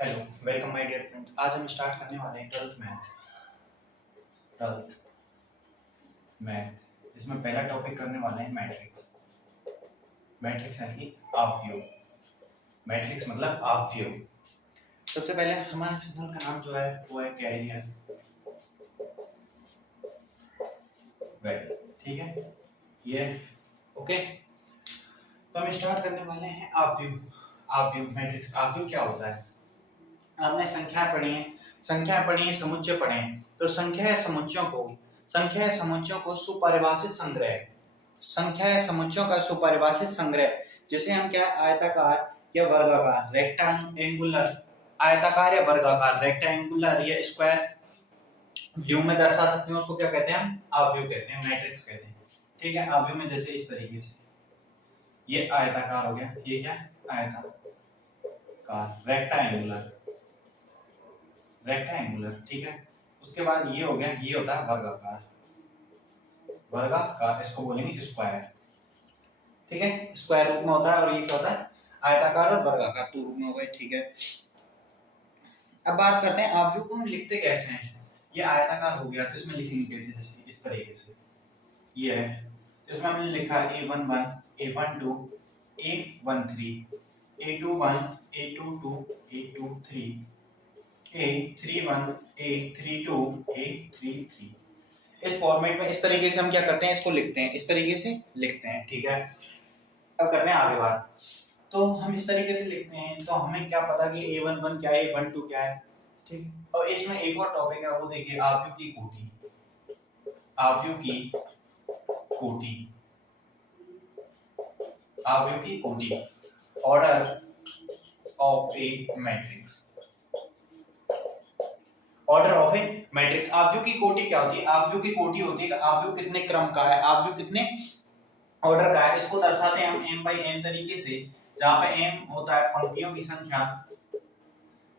Hello, welcome my dear friends. आज हम start करने वाले हैं ट्वेल्थ मैथ। इसमें पहला टॉपिक करने वाले हैं मैट्रिक्स। मैट्रिक्स यानी कि आव्यूह। मैट्रिक्स मतलब आव्यूह। सबसे पहले हमारे चैनल का नाम जो है वो है कैरियर वेल, ठीक है ये ओके। तो हम स्टार्ट करने वाले हैं आव्यूह। आव्यूह मैट्रिक्स। आव्यूह क्या होता है? आपने संख्या पढ़ी है, समुच्चय पढ़े हैं। तो संख्या या समुच्चयों को सुपरिभाषित संग्रह जैसे हम क्या आयताकार या वर्गाकार रेक्टेंगुलर, आयताकार या वर्गाकार रेक्टेंगुलर या स्क्वायर व्यू में दर्शा सकते हैं। उसको क्या कहते हैं? हम आव्यूह कहते हैं, मैट्रिक्स कहते हैं। ठीक है, आव्यूह में जैसे इस तरीके से ये आयताकार हो गया, ये क्या है? आयताकार रेक्टेंगुलर, ठीक है। उसके बाद ये हो गया, ये होता है वर्गाकार, इसको बोलेंगे स्क्वायर, ठीक है। स्क्वायर रूप में होता है। और ये क्या होता है? आयताकार और वर्गाकार दो रूप में हो गए, ठीक है। अब बात करते हैं आव्यूह को हम लिखते कैसे हैं। ये आयताकार हो गया तो इसमें लिखेंगे कैसे? जैसे इस तरीके से ये है, तो इसमें हमने लिखा a11 a12 a13 a21 a22 a23 a31 a32 a33। इस फॉर्मेट में इस तरीके से हम क्या करते हैं, इसको लिखते हैं, इस तरीके से लिखते हैं, ठीक है। अब करते हैं आगे बात। तो हम इस तरीके से लिखते हैं तो हमें क्या पता कि a11 क्या है, a12 क्या है, ठीक है। और इसमें एक और टॉपिक है, वो देखिए आव्यूह की कोटि। आव्यूह की कोटि, order of A matrix. Order of A matrix. आव्यूह की कोटि क्या होती है? आव्यूह की कोटि होती है कि आव्यूह कितने क्रम का है, आव्यूह कितने ऑर्डर का है। इसको दर्शाते हैं हम m by n तरीके से, जहां पे m होता है पंक्तियों की संख्या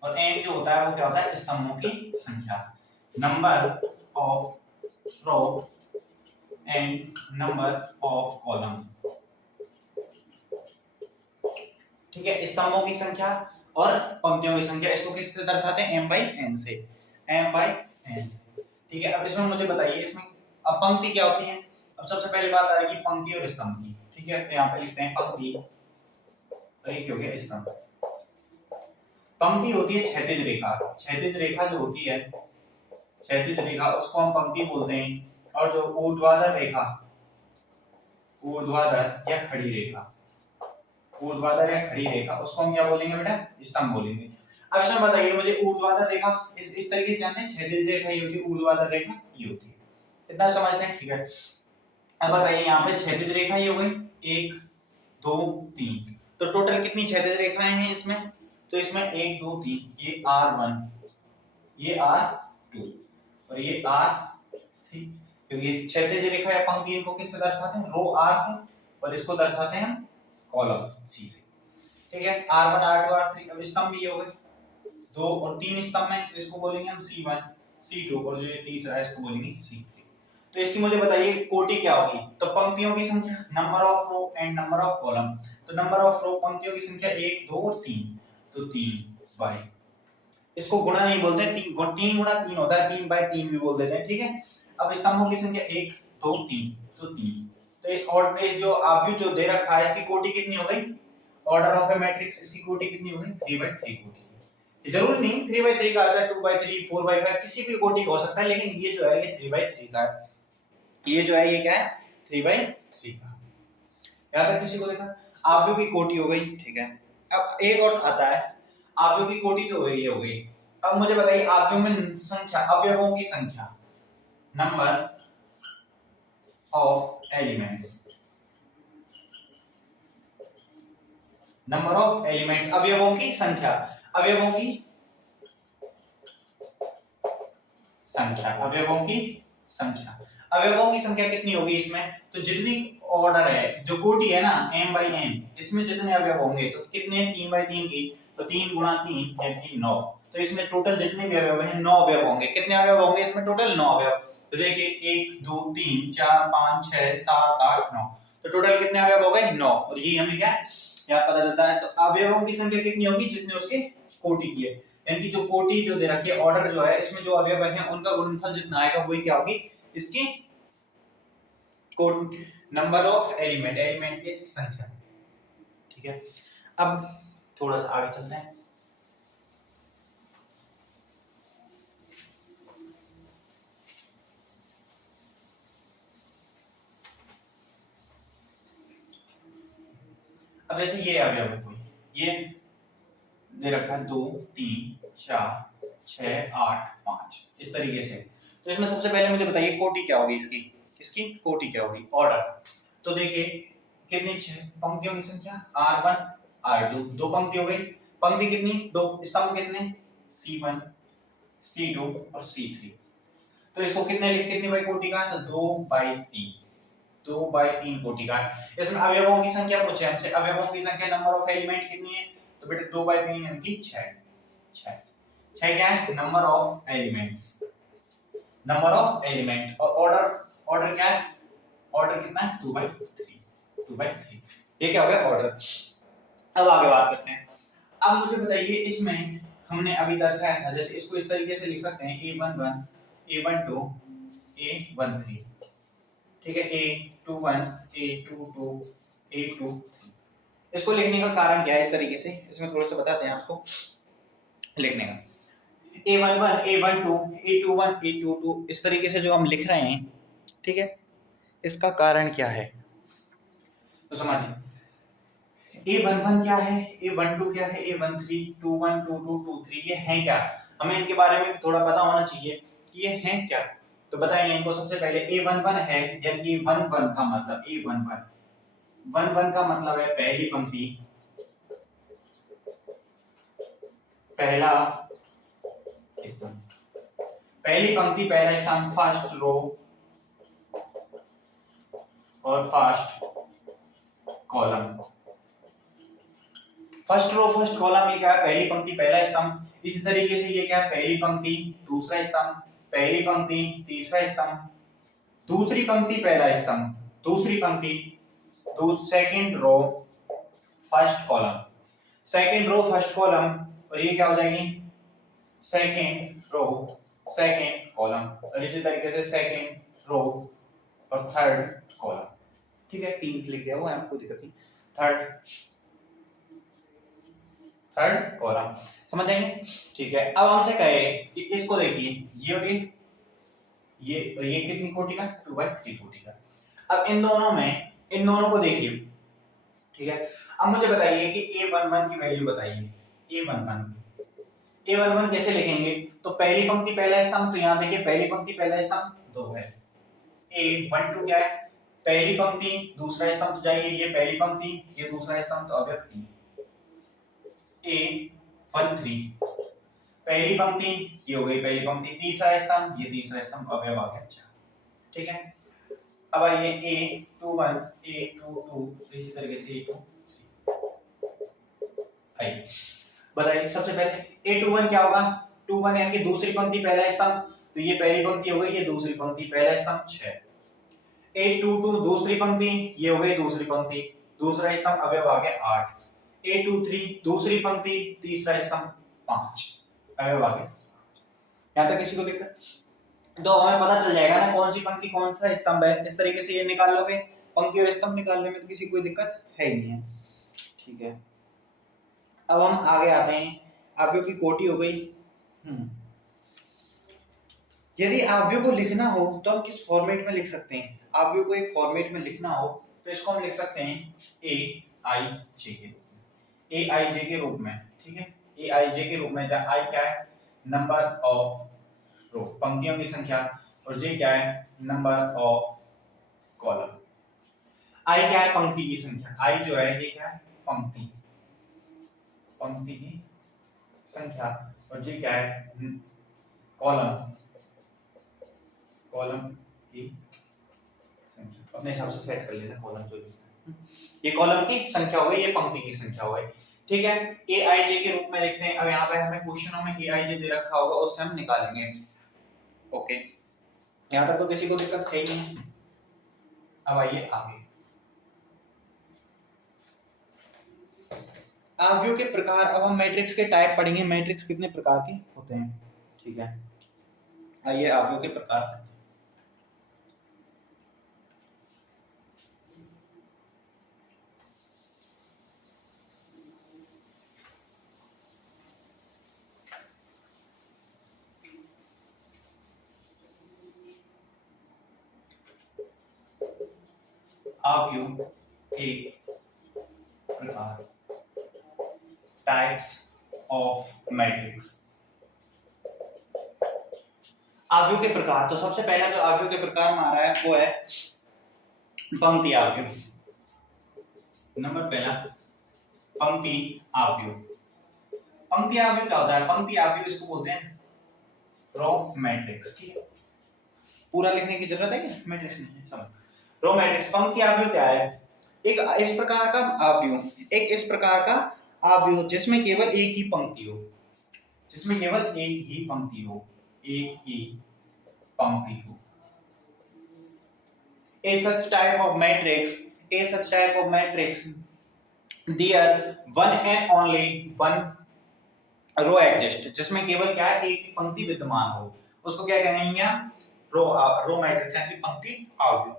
और n जो होता है वो क्या होता है? स्तंभों की संख्या। Number of row and number of column, ठीक है। स्तंभों की संख्या और पंक्तियों की संख्या, इसको किससे दर्शाते हैं? m by n से, ठीक है। अब इसमें मुझे बताइए, इसमें अब पंक्ति क्या होती है? अब सबसे पहली बात आएगी पंक्ति और स्तंभ की, ठीक है। तो यहाँ पे लिखते हैं पंक्ति और ये हो गया स्तंभ। पंक्ति होती है क्षैतिज रेखा। क्षैतिज रेखा जो होती है, क्षैतिज रेखा, उसको हम पंक्ति बोलते हैं। और जो ऊर्ध्वाधर या खड़ी रेखा, उसको हम क्या बोलेंगे बेटा? स्तंभ बोलेंगे। अब इसमें बताइए मुझे, ऊर्ध्वाधर रेखा इस तरीके से जानते हैं, क्षैतिज रेखा ये होती है, ऊर्ध्वाधर रेखा ये होती है, इतना समझते हैं, ठीक है। अब बताइए यहाँ पे क्षैतिज रेखा ये हो गई 1 2 3, तो टोटल कितनी क्षैतिज रेखाएं हैं इसमें? तो इसमें 1 2 3, ये R1, ये R2 और ये R3, क्योंकि क्षैतिज रेखा या पंक्ति को किससे दर्शाते हैं? रो R से, और इसको दर्शाते हैं कॉलम C से, ठीक है। R1 R2 R3। अब स्तंभ ये हो गए 2 और 3 स्तंभ में, तो इसको बोलेंगे हम C1 C2 और जो ये तीसरा है इसको बोलेंगे C3। तो इसकी मुझे बताइए कोटि क्या होगी? तो पंक्तियों की संख्या, number of row and number of column. तो नंबर ऑफ रो, पंक्तियों की संख्या 1 2 और 3, तो 3 बाय, इसको गुणा नहीं बोलते, 3 गुणा 3 होता है, 3 बाय 3 भी बोल देते हैं, ठीक है। अब स्तंभों की संख्या 1 2 3, तो 3। तो इस ऑर्डर, इस जो आव्यूह जो दे रखा है, इसकी कोटि कितनी हो गई? ऑर्डर ऑफ ए मैट्रिक्स, इसकी कोटि कितनी हो गई? 3/3 कोटि। जरूरी नहीं 3/3 का आता है, 2/3 4/5 किसी भी कोटि का हो सकता है, लेकिन ये जो है ये 3/3 का है। ये जो है ये क्या है? 3/3 का। यहां तक किसी को देखा? आव्यूह की कोटि हो गई, ठीक है। अब एक और आता है, आव्यूह की कोटि तो ये हो गई। अब मुझे बताइए आव्यूह में संख्या, अवयवों की संख्या, नंबर ऑफ एलिमेंट्स, अवयवों की संख्या, अवयवों की संख्या कितनी होगी इसमें? तो जितनी ऑर्डर है, जो कोटि है ना m by n, इसमें जितने अवयव होंगे तो कितने? 3/3 की, तो 3 गुणा 3 यानी 9। तो इसमें टोटल जितने भी अवयव हैं 9 अवयव होंगे। कितने अवयव होंगे इसमें? टोटल 9 अवयव। तो देखिए 1 2 3 4 5 6 7 8 9, तो टोटल कितने अवयव हो गए? 9। और ये हमें क्या यहाँ पता चलता है। तो अवयवों की संख्या कितनी होगी? जितने उसके कोटि की है। यानी कि जो कोटि जो दे रखी है, ऑर्डर जो है, इसमें जो अवयव हैं उनका गुणनफल जितना आएगा वही क्या होगी इसकी quote number of element, element की संख्या। ठीक है, अब थोड़ा सा आगे चलते हैं। अब जैसे ये अवयव है कोई, ये दे रखा है 2 3 4 6 8 5 इस तरीके से। तो इसमें सबसे पहले मुझे बताइए कोटि क्या होगी इसकी, इसकी कोटि क्या होगी, ऑर्डर। तो देखिए कितनी पंक्तियों की संख्या, R1 R2, दो पंक्ति हो गई। पंक्ति कितनी, दो, स्तंभ कितने, C1 C2 और C3। तो इसको कितनी बाई कोटि का, तो 2/3, 2/3 कोटि का। इसमें अवयवों की संख्या पूछे हमसे, अवयवों की संख्या नंबर ऑफ एलिमेंट कितनी है, तो बेटा 2/3 यानी कि 6 क्या है, number of elements, number of element. और ऑर्डर क्या है, ऑर्डर कितना है 2/3। ये क्या हो गया ऑर्डर। अब आगे बात करते हैं। अब मुझे बताइए इसमें हमने अभी दर्शाया था, जैसे इसको इस तरीके से लिख सकते हैं A11 A12 A13, ठीक है, A21 A22 A23। इसको लिखने का कारण क्या है इस तरीके से, इसमें थोड़ा सा बताते हैं आपको लिखने का। A11 A12 A21 A22 इस तरीके से जो हम लिख रहे हैं, ठीक है, इसका कारण क्या है तो समझिए। A11 क्या है, A12 क्या है, A13 21 22 23 ये हैं क्या, हमें इनके बारे में थोड़ा पता होना चाहिए कि ये हैं क्या। तो बताइए इनको। सबसे पहले A11 है, यानी कि 11 का मतलब A11 का मतलब है पहली पंक्ति, पहला स्तंभ, पहली पंक्ति पहला स्तंभ, फर्स्ट रो और first column. First row first column ये क्या है, पहली पंक्ति पहला स्तंभ। इसी तरीके से ये क्या है, पहली पंक्ति दूसरा स्तंभ, पहली पंक्ति तीसरा स्तंभ, दूसरी पंक्ति पहला स्तंभ, दूसरी पंक्ति second row first column, second row first column, और ये क्या हो जाएगी सेकंड रो सेकंड कॉलम, और इसी तरीके से सेकंड रो और थर्ड कॉलम। ठीक है, 3 लिख दिया वो है, कोई दिक्कत नहीं। थर्ड कॉलम, समझ जाएंगे। ठीक है, अब हमसे कहे कि इसको देखिए, ये और ये कितनी कोटि का, 2/3 कोटि का। अब इन दोनों को देखिए, ठीक है। अब मुझे बताइए कि A11 की वैल्यू बताइए। A11 कैसे लिखेंगे, तो पहली पंक्ति पहला स्तंभ, तो यहां देखिए पहली पंक्ति पहला स्तंभ 2 है। A12 क्या है, पहली पंक्ति दूसरा स्तंभ, तो जाइए ये पहली पंक्ति ये दूसरा स्तंभ, तो अवयव 3। A13 पहली पंक्ति ये हो गई पहली पंक्ति, तीसरा स्तंभ ये तीसरा स्तंभ, अवयव आ गया 4। ठीक है, अब आइए A21 A22 इसी तरीके से A23 आइए बताइए। सबसे पहले A21 क्या होगा, 21 यानी कि दूसरी पंक्ति पहला स्तंभ, तो ये पहली पंक्ति हो गई, ये दूसरी पंक्ति पहला स्तंभ 6। A22 दूसरी पंक्ति ये हो गई दूसरी पंक्ति दूसरा स्तंभ, अवयव आ गया 8। A23 दूसरी पंक्ति तीसरा स्तंभ 5, अवयव आ गया। यहां तक किसी को दिक्कत, तो हमें पता चल जाएगा ना कौन सी पंक्ति कौन सा स्तंभ है, इस तरीके से ये निकाल लोगे। पंक्ति और स्तंभ निकालने में तो किसी कोई दिक्कत है ही नहीं है। ठीक है, अब हम आगे आते हैं, आव्यों की कोटि हो गई। यदि आव्यों को लिखना हो तो हम किस फॉर्मेट में लिख सकते हैं, आव्यों को एक फॉर्मेट में लिखना हो तो इसको हम लिख सकते हैं AIJ के रूप में, AIJ के रूप में। ठीक है, AIJ के रूप में, जहां I क्या है, नंबर ऑफ रो, पंक्तियों की संख्या, और J क्या है, नंबर ऑफ कॉलम। I क्या है, पंक्ति की संख्या, I जो है ये क्या है, पंक्ति की संख्या, और J क्या है, कॉलम की संख्या। अपने हिसाब से सेट कर लेना कॉलम जो भी, ये कॉलम की संख्या हो गई, ये पंक्ति की संख्या हो गई। ठीक है, AIJ के रूप में लिखते हैं। अब यहाँ पे हमें क्वेश्चनों में AIJ दे रखा होगा, उससे हम निकालेंगे। ओके, यहाँ तक तो किसी को दिक्कत है ही नहीं। अब आइए आगे। आव्यूह के प्रकार, अब हम मैट्रिक्स के टाइप पढ़ेंगे, मैट्रिक्स कितने प्रकार के होते हैं, ठीक है। आइए आव्यूह के प्रकार। आव्यूह के प्रकार, टाइप्स ऑफ मैट्रिक्स। आव्यूह के प्रकार, तो सबसे पहला जो आव्यूह के प्रकार में आ रहा है वो है पंक्ति आव्यूह। नंबर पहला पंक्ति आव्यूह। पंक्ति आव्यूह क्या होता है? पंक्ति आव्यूह इसको बोलते हैं रो मैट्रिक्स, ठीक है। पूरा लिखने की जरूरत है क्या? मैट्रिक्स नहीं है, समझ। रो मैट्रिक्स, पंक्ति आव्यूह क्या है? एक इस प्रकार का आव्यूह, एक इस प्रकार का आव्यूह जिसमें केवल एक ही पंक्ति हो, जिसमें केवल एक ही पंक्ति हो, एक ही पंक्ति हो। A such type of matrix, a such type of matrix, there one and only one row exist, जिसमें केवल क्या है? एक ही पंक्ति विद्यमान हो, उसको क्या कहेंगे? रो मैट्रिक्स यानी पंक्ति आव्यूह।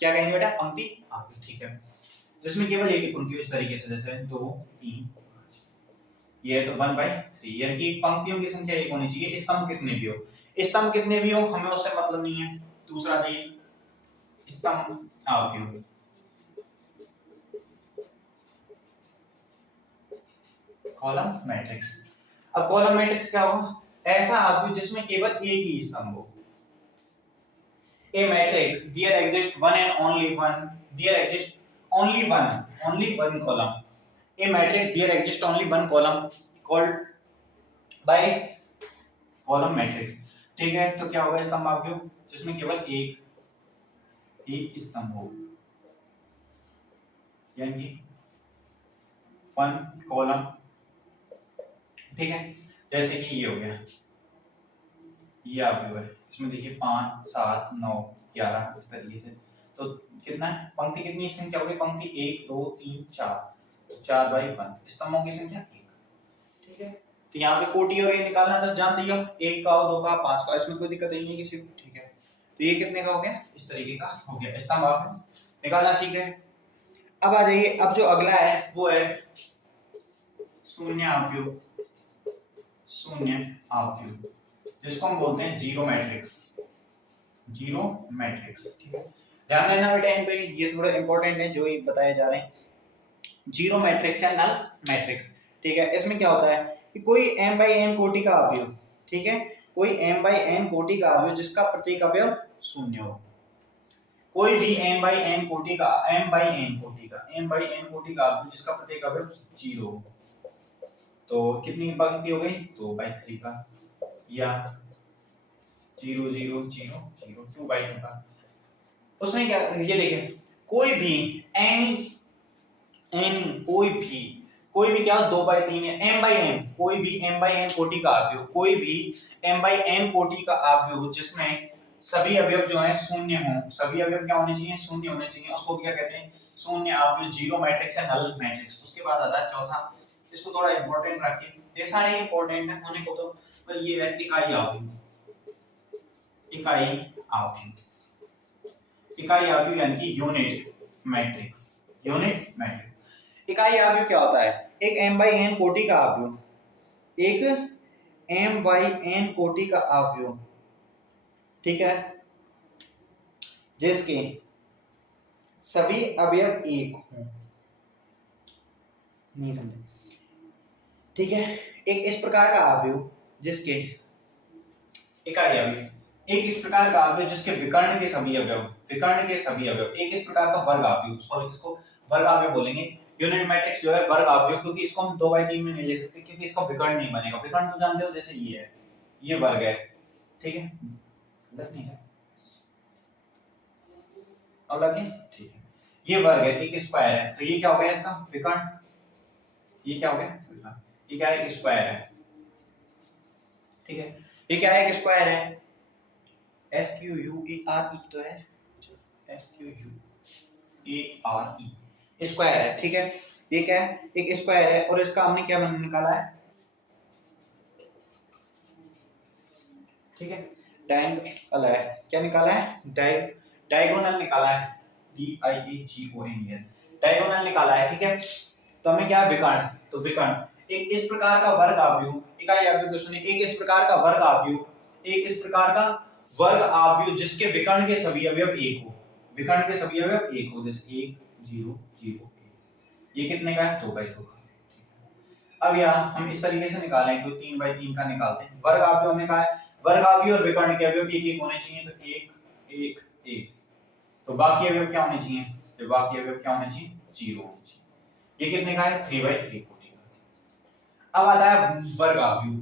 क्या कहेंगे बेटा? पंक्ति आव्यूह, ठीक है। जिसमें केवल एक ही पंक्ति हो, इस तरीके से, जैसे 2 3 5, ये तो 1/3, यानी कि पंक्तियों की संख्या एक होनी चाहिए, स्तंभ कितने भी हो, स्तंभ कितने भी हो हमें उससे मतलब नहीं है। दूसरा जी स्तंभ आव्यूह, कॉलम मैट्रिक्स। अब कॉलम मैट्रिक्स क्या होगा? ऐसा आव्यूह जिसमें केवल एक ही स्तंभ हो। A matrix there exists one and only one, there exists only one column. A matrix there exists only one column called by column matrix, ठीक है। तो क्या होगा स्तंभ आव्यूह? जिसमें केवल एक ही स्तंभ हो, यानी कि वन कॉलम, ठीक है। जैसे कि ये हो गया, ये आव्यूह है, इसमें देखिए 5 7 9 11 इस तरीके से। तो कितना है? पंक्ति कितनी संख्या होगी? पंक्ति 1 2 3 4, तो 4/1, स्तंभों की संख्या 1, ठीक है। तो यहाँ पे कोटि और ये निकालना तो जानते ही हो, 1 का 2 का 5 का, इसमें कोई दिक्कत नहीं है किसी को, ठीक है। तो ये कितने का हो गया? इस तरीके का हो गया, स्तंभ आव्यूह निकालना सीख गए। अब आ जाइए, अब जो अगला है वो है शून्य आव्यूह, शून्य आव्यूह, जिसको हम बोलते हैं जीरो मैट्रिक्स, जीरो मैट्रिक्स, ठीक है। ध्यान देना बेटा इन पे, ये थोड़ा इंपॉर्टेंट है जो ये बताए जा रहे हैं। जीरो मैट्रिक्स या नल मैट्रिक्स, ठीक है। इसमें क्या होता है कि कोई m/n कोटि का अवयव, ठीक है, कोई m/n कोटि का अवयव जिसका प्रत्येक अवयव शून्य हो, कोई भी m/n कोटि का m/n कोटि का अवयव जिसका प्रत्येक अवयव 0 हो। तो कितनी पंक्ति हो गई? 2/3 का, या 0 0 0 0 2/2 का। उसमें क्या, ये देखें, कोई भी एनी कोई भी क्या 2/3 है, m/n, कोई भी m/n कोटि का अवयव, कोई भी m/n कोटि का अवयव जिसमें सभी अवयव जो है शून्य हो, सभी अवयव क्या होने चाहिए? शून्य होने चाहिए, उसको क्या कहते हैं? शून्य आव्यूह, जीरो मैट्रिक्स या नल मैट्रिक्स। उसके बाद आता है चौथा, इसको थोड़ा इंपॉर्टेंट रखिए, ये सारे इंपॉर्टेंट है होने को, तो पर ये है इकाई आव्यूह, इकाई आव्यूह, इकाई आव्यूह यानी कि यूनिट मैट्रिक्स, यूनिट मैट्रिक्स। इकाई आव्यूह क्या होता है? एक m/n कोटि का आव्यूह, एक m/n कोटि का आव्यूह, ठीक है, जिसके सभी अवयव एक हों, नहीं समझे, ठीक है। एक इस प्रकार का आव्यूह जिसके इकाई आव्यूह, एक इस प्रकार का आव्यूह जिसके विकर्ण के सभी अवयव, विकर्ण के सभी अवयव, एक इस प्रकार का वर्ग आव्यूह, सॉरी इसको वर्ग आव्यूह बोलेंगे। यूनिट मैट्रिक्स जो है वर्ग आव्यूह, क्योंकि इसको हम 2/3 में नहीं ले सकते, क्योंकि इसका विकर्ण नहीं बनेगा। विकर्ण तो जानते हो, जैसे ये है, ये वर्ग है, ठीक है, गलत नहीं है, और लगे, ठीक है, ये वर्ग है, एक स्क्वायर है, तो ये क्या हो गया इसका विकर्ण, ये क्या हो गया विकर्ण, ये क्या है? स्क्वायर है, ठीक है। ये क्या है? एक स्क्वायर है, SQUARE तो है, SQUARE स्क्वायर है, ठीक है। ये क्या है, एक स्क्वायर है और इसका हमने क्या निकाला है, ठीक है, डायगोनल है, क्या निकाला है, डायगोनल निकाला है, DIAGONAL, डायगोनल निकाला है, ठीक है। तो हमें क्या विकर्ण, तो विकर्ण एक इस प्रकार का वर्ग आव्यूह, इकाई आव्यूह को सुनिए, एक इस प्रकार का वर्ग आव्यूह, एक इस प्रकार का वर्ग आव्यूह जिसके विकर्ण के सभी अवयव एक हो, विकर्ण के सभी अवयव एक हो, जैसे 1 0 0 1, ये कितने का है, 2/2 का। अब यहाँ हम इस तरीके से निकालें, कोई 3/3 का निकालते हैं। वर्ग आव्यूह में क्या है, वर्ग आव्यूह और विकर्ण के अवयव एक एक होने चाहिए, तो 1 1 1, तो बाकी अवयव क्या होने चाहिए, तो बाकी अवयव क्या होने चाहिए, 0 होने चाहिए। ये कितने का है, 3/3 कोटि का। अब आता है वर्ग आव्यूह,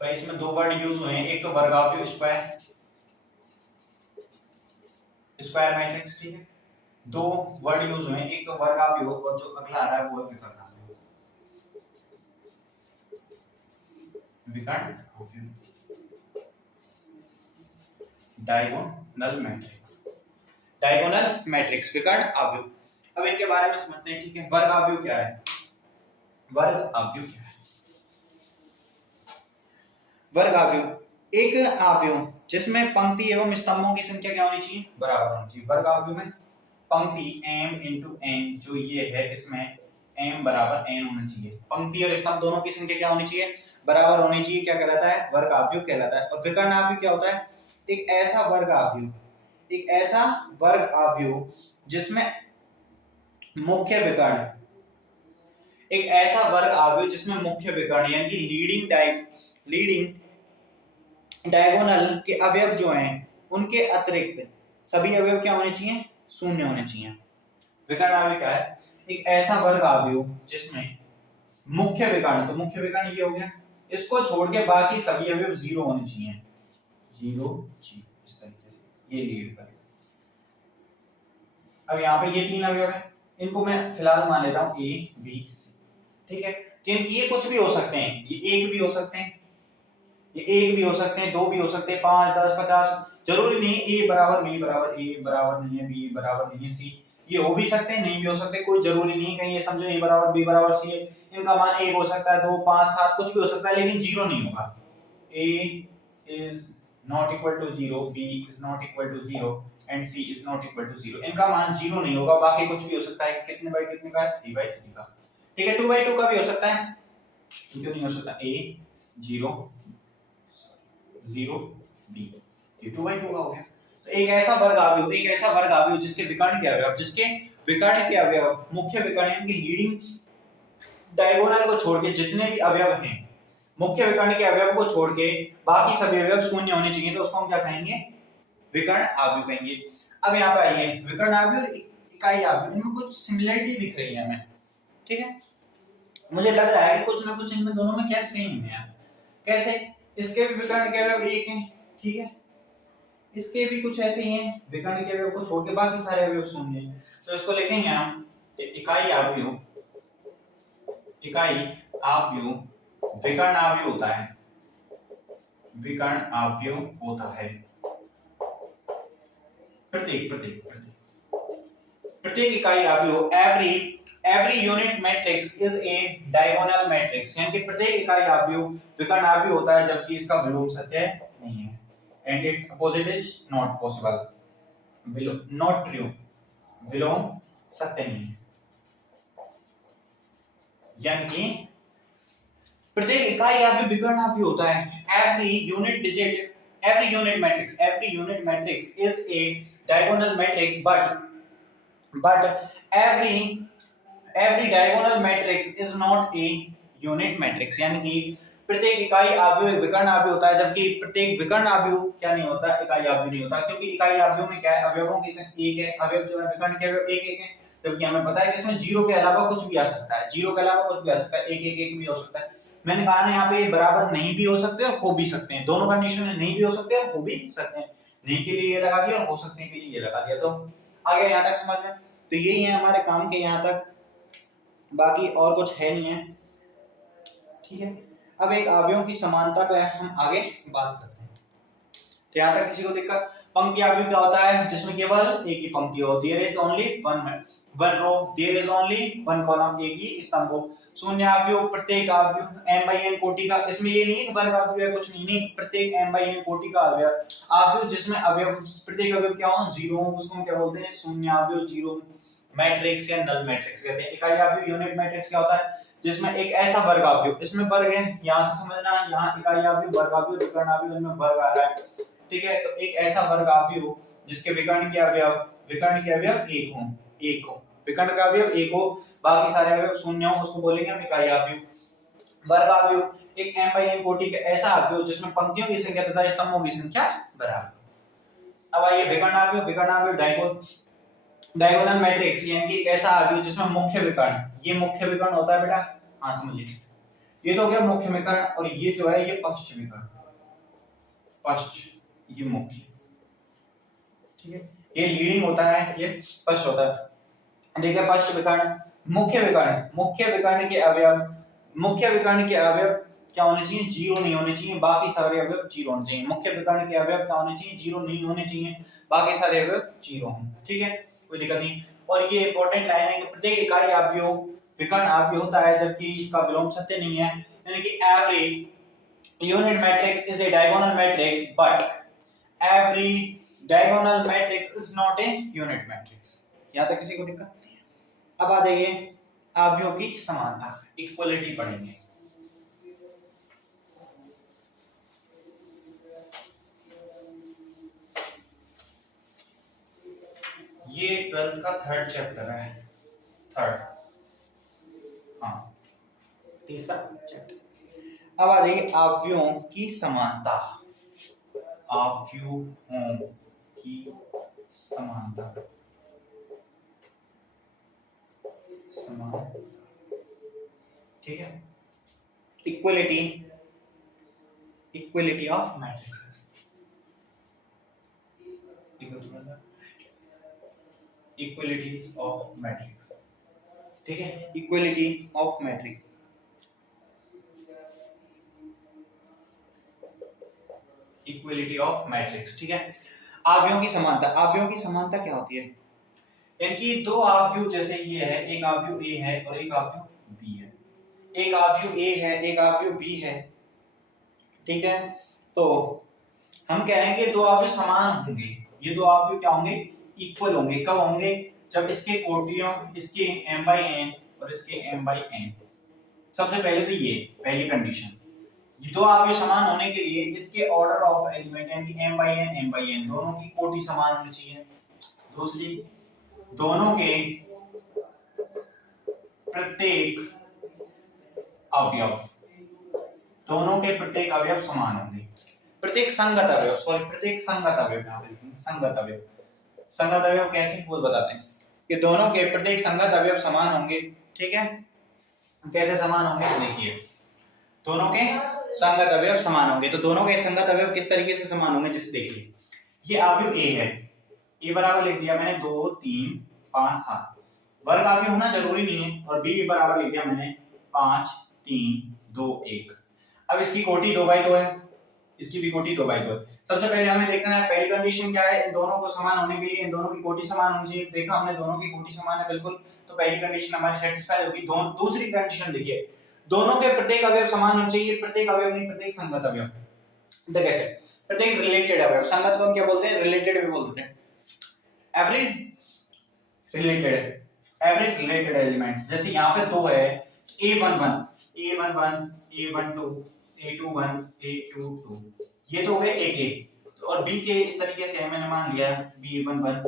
तो इसमें दो वर्ड यूज हुए हैं, एक तो वर्ग आव्यूह स्क्वायर, स्क्वायर मैट्रिक्स, ठीक है, दो वर्ड यूज हुए हैं, एक तो वर्ग आव्यूह और जो अगला आ रहा है वो है विकर्ण आव्यूह, विकर्ण आव्यूह, डायगोनल मैट्रिक्स, डायगोनल मैट्रिक्स, विकर्ण आव्यूह। अब इनके बारे में समझते हैं, ठीक है। वर्ग आव्यूह क्या है, वर्ग आव्यूह क्या है, वर्ग आव्यूह एक आव्यूह जिसमें पंक्ति एवं स्तंभों की संख्या क्या होनी चाहिए, बराबर होनी चाहिए। वर्ग आव्यूह में पंक्ति m into n जो ये है, इसमें m बराबर n होना चाहिए, पंक्ति और स्तंभ दोनों की संख्या क्या होनी चाहिए, बराबर होनी चाहिए, क्या कहलाता है, वर्ग आव्यूह कहलाता है। और विकर्ण आव्यूह क्या होता है, एक ऐसा वर्ग आव्यूह, एक ऐसा वर्ग आव्यूह जिसमें मुख्य विकर्ण, एक ऐसा वर्ग आव्यूह जिसमें मुख्य विकर्ण यानी कि लीडिंग डायगोनल के अवयव जो हैं उनके अतिरिक्त सभी अवयव क्या होने चाहिए, शून्य होने चाहिए। विकर्ण आव्यूह क्या है, एक ऐसा वर्ग आव्यूह जिसमें मुख्य विकर्ण, तो मुख्य विकर्ण ये हो गया, इसको छोड़ के बाकी सभी अवयव 0 होने चाहिए, 0 0 इस तरीके से ये लीड कर। अब यहाँ पे ये 3 अवयव है, इनको मैं फिलहाल मान लेता हूँ A B C, ठीक है। ये कुछ भी हो सकते हैं, ये 1 भी हो सकते हैं, ये 1 भी हो सकते हैं, 2 भी हो सकते हैं, 5 10 50, जरूरी नहीं A बराबर B बराबर, A बराबर नहीं है B बराबर नहीं है C, ये हो भी सकते हैं, नहीं भी हो सकते, कोई जरूरी नहीं कहीं ये समझो A बराबर B बराबर C है, इनका मान 1 हो सकता है, 2 5 7 कुछ भी हो सकता है, लेकिन 0 नहीं होगा। A is not equal to 0, B is not equal to 0 and C is not equal to 0, इनका मान 0 नहीं होगा, बाकी कुछ भी हो सकता है, कितने बाई कितने का, 3/3 का, ठीक है। 2/2 का भी हो सकता है, क्यों नहीं हो सकता, A 0 0 B, ये 2/2 का हो गया। तो एक ऐसा वर्ग आव्यूह, एक ऐसा वर्ग आव्यूह जिसके विकर्ण के अवयव, जिसके विकर्ण के अवयव, मुख्य विकर्ण यानी कि लीडिंग डायगोनल को छोड़ के जितने भी अवयव हैं, मुख्य विकर्ण के अवयव को छोड़ के बाकी सभी अवयव शून्य होने चाहिए, तो उसको हम क्या कहेंगे, विकर्ण आव्यूह कहेंगे। अब यहाँ पे आइए, विकर्ण आव्यूह और इकाई आव्यूह, इनमें कुछ सिमिलरिटी दिख रही है हमें, ठीक है। मुझे लग रहा है कि कुछ ना कुछ इनमें दोनों में क्या सेम है यार। कैसे, इसके भी विकर्ण के अवयव 1 हैं, ठीक है, इसके भी कुछ ऐसे ही हैं, विकर्ण के अवयव को छोड़ के बाकी सारे अवयव शून्य हैं, तो इसको लिखेंगे हम इकाई आव्यूह, इकाई आव्यूह विकर्ण आव्यूह होता है, विकर्ण आव्यूह होता है, प्रत्येक प्रत्येक प्रत्येक प्रत्येक इकाई आव्यूह, every unit matrix is a diagonal matrix, यानी कि प्रत्येक इकाई आव्यूह विकर्ण आव्यूह होता है जबकि इसका विलोम सत्य नहीं है, and its opposite is not possible, not true, विलोम सत्य नहीं है। यानी कि प्रत्येक इकाई आव्यूह विकर्ण आव्यूह होता है, every unit matrix is a diagonal matrix, but every diagonal matrix is not a unit matrix, यानी कि प्रत्येक इकाई आव्यूह विकर्ण आव्यूह होता है जबकि प्रत्येक विकर्ण आव्यूह क्या नहीं होता, इकाई आव्यूह नहीं होता, क्योंकि इकाई आव्यूह में क्या है, अवयवों की संख्या 1 है, अवयव जो है विकर्ण के अवयव 1 1 है, जबकि हमें पता है कि इसमें 0 के अलावा कुछ भी आ सकता है, 0 के अलावा कुछ भी आ सकता है, 1 1 1 भी हो सकता है। मैंने कहा ना यहाँ पे बराबर नहीं भी हो सकते और हो भी सकते हैं, दोनों कंडीशन में नहीं भी हो सकते और हो भी सकते हैं, नहीं के लिए ये लगा दिया और हो सकते हैं के लिए ये लगा दिया, तो आगे यहाँ तक समझ में। तो यही है हमारे काम के यहाँ तक, बाकी और कुछ है नहीं है, ठीक है। अब एक अवयवों की समानता पे हम आगे बात करते हैं, तो यहाँ तक किसी को दिक्कत। पंक्ति अवयव क्या होता है जिसमें केवल एक ही पंक्ति हो, there is only one row, there is only one column, एक ही स्तंभ हो। शून्य अवयव, प्रत्येक अवयव m by n कोटि का, इसमें ये नहीं है कि वर्ग अवयव है कुछ नहीं, प्रत्येक m by n कोटि का अवयव जिसमें अवयव प्रत्येक अवयव क्या हो, जीरो हो, उसको हम क्या बोलते हैं, शून्य अवयव, जीरो मैट्रिक्स या नल मैट्रिक्स कहते हैं। इकाई अवयव यूनिट मैट्रिक्स क्या होता है जिसमें एक ऐसा वर्ग अवयव, इसमें वर्ग है, यहां से समझना, यहां इकाई अवयव, वर्ग अवयव, विकर्ण अवयव, इनमें वर्ग आ रहा है, ठीक है। तो एक ऐसा वर्ग अवयव जिसके विकर्ण के अवयव एक हो, विकर्ण का अवयव एक हो, बाकी सारे अवयव शून्य हो, उसको बोलेंगे हम इकाई अवयव। वर्ग अवयव एक m by n कोटि का ऐसा अवयव जिसमें पंक्तियों की संख्या तथा स्तंभों की संख्या बराबर। अब आइए विकर्ण अवयव, डायगोनल मैट्रिक्स यानी कि ऐसा अवयव जिसमें मुख्य विकर्ण, ये मुख्य विकर्ण होता है बेटा, हाँ समझिए, ये तो हो गया मुख्य विकर्ण, और ये जो है ये पश्च विकर्ण, ये मुख्य, ठीक है, ये लीडिंग होता है, ये पश्च होता है। देखिए पश्च विकर्ण, मुख्य विकर्ण के अवयव क्या होने चाहिए, जीरो नहीं होने चाहिए, बाकी सारे अवयव जीरो होने चाहिए। मुख्य विकर्ण के अवयव क्या होने चाहिए, जीरो नहीं होने चाहिए, बाकी सारे अवयव जीरो हों, ठीक है, कोई दिक्कत नहीं। और ये इंपॉर्टेंट लाइन है कि प्रत्येक इकाई अवयव विकर्ण अवयव होता है जबकि इसका विलोम सत्य नहीं है, यानी कि every unit matrix is a diagonal matrix but every diagonal matrix is not a unit matrix. यहां तक किसी को दिक्कत नहीं है? अब आ जाइए अवयवों की समानता, इक्वलिटी पढ़ेंगे। ये 12th का थर्ड चैप्टर है, तीसरा चैप्टर। अब आ जाइए अवयवों की समानता, ठीक है, इक्वलिटी ऑफ मैट्रिक्स, ठीक है, इक्वलिटी ऑफ मैट्रिक्स, ठीक है। अवयवों की समानता क्या होती है, इनकी दो अवयव, जैसे ये है, एक अवयव A है और एक अवयव B है, एक अवयव A है, एक अवयव B है, ठीक है। तो हम कह रहे हैं कि दो अवयव समान होंगे, ये दो अवयव क्या होंगे, इक्वल होंगे। कब होंगे, जब इसके कोटियों, इसके m by n और इसके m by n, सबसे पहले तो ये पहली कंडीशन, ये दो अवयव समान होने के लिए इसके ऑर्डर ऑफ एलिमेंट यानी कि m by n दोनों की कोटि समान होनी चाहिए। दूसरी, दोनों के प्रत्येक अवयव समान होंगे। प्रत्येक संगत अवयव कैसे बोल बताते हैं कि दोनों के प्रत्येक संगत अवयव समान होंगे, ठीक है। कैसे समान होंगे, देखिए दोनों के संगत अवयव समान होंगे, तो दोनों के संगत अवयव किस तरीके से समान होंगे, जैसे देखिए ये अवयव A है, A बराबर लिख दिया मैंने 2 3 5 7, वर्ग अवयव होना जरूरी नहीं है, और B बराबर लिख दिया मैंने 5 3 2 1। अब इसकी कोटि 2/2 है, इसकी भी कोटि 2/2 है। सबसे पहले हमें देखना है पहली कंडीशन क्या है, इन दोनों को समान होने के लिए इन दोनों की कोटि समान होनी चाहिए। देखा हमने दोनों की कोटि समान है बिल्कुल, तो पहली कंडीशन हमारी सेटिस्फाई होगी। दूसरी कंडीशन देखिए, दोनों के प्रत्येक अवयव समान होने चाहिए, प्रत्येक अवयव नहीं, प्रत्येक संगत अवयव। तो कैसे, प्रत्येक रिलेटेड अवयव, संगत को हम क्या बोलते हैं, रिलेटेड भी बोलते हैं। एवरेज रिलेटेड एलिमेंट्स, जैसे यहाँ पे दो है, A11 A12 A21 A22, ये तो हो गए एक, और B के इस तरीके से मैंने मान लिया B11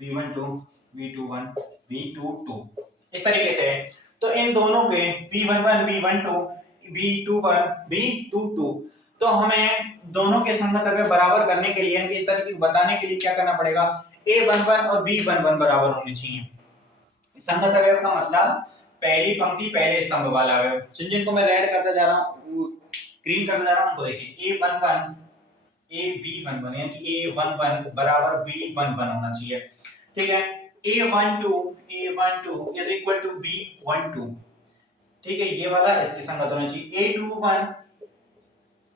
B12 B21 B22 इस तरीके से। तो इन दोनों के B11 B12 B21 B22, तो हमें दोनों के संगत अवयव बराबर करने के लिए, इनके इस तरीके बताने के लिए क्या करना पड़ेगा, A11 और B11 बराबर होने चाहिए। संगत अवयव का मतलब पहली पंक्ति पहले स्तंभ वाला अवयव, जिनको मैं रेड करता जा रहा हूं, ग्रीन करता जा रहा हूं, तो देखिए A11 AB11 यानी कि A11 बराबर B11 होना चाहिए, ठीक है। A12 is equal to B12, ठीक है, ये वाला इसके संगत होना चाहिए।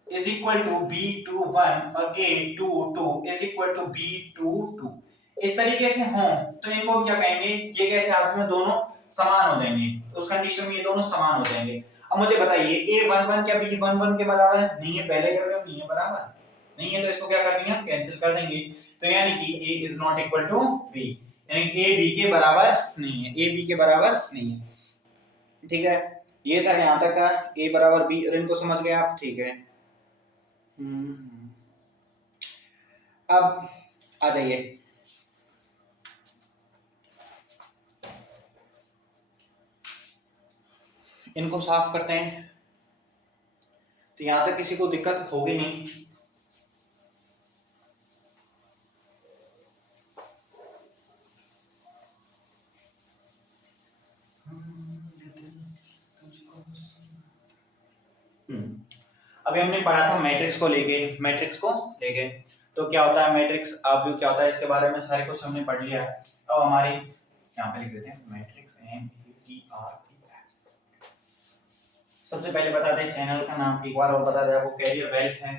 Is equal to B two 1 और A two 2 is equal to B two 2 इस तरीके से हों तो इनको हम क्या कहेंगे, ये कैसे आपस में दोनों समान हो जाएंगे, तो उस कंडीशन में ये दोनों समान हो जाएंगे। अब मुझे बताइए a11 क्या b11 के बराबर है? नहीं है, पहले कह रहे हो नहीं है बराबर, नहीं है, तो इसको क्या कर देंगे हम, कैंसिल कर देंगे। तो यानी कि a is not equal to b, यानी कि a b के बराबर नहीं है, a b के बराबर नहीं है। ठीक है, ये था यहाँ तक का a बराबर b, और इनको समझ गए आप? ठीक है। अब आ जाइए, इनको साफ करते हैं, तो यहां तक किसी को दिक्कत होगी नहीं। अभी हमने पढ़ा था मैट्रिक्स को लेके, तो क्या होता है मैट्रिक्स, आप क्या होता है इसके बारे में सारे कुछ हमने पढ़ लिया है। अब हमारे यहाँ पे लिख देते हैं मैट्रिक्स सबसे पहले बता दें चैनल का नाम एक बार और बता दें, वो कैरियर वेल्थ है,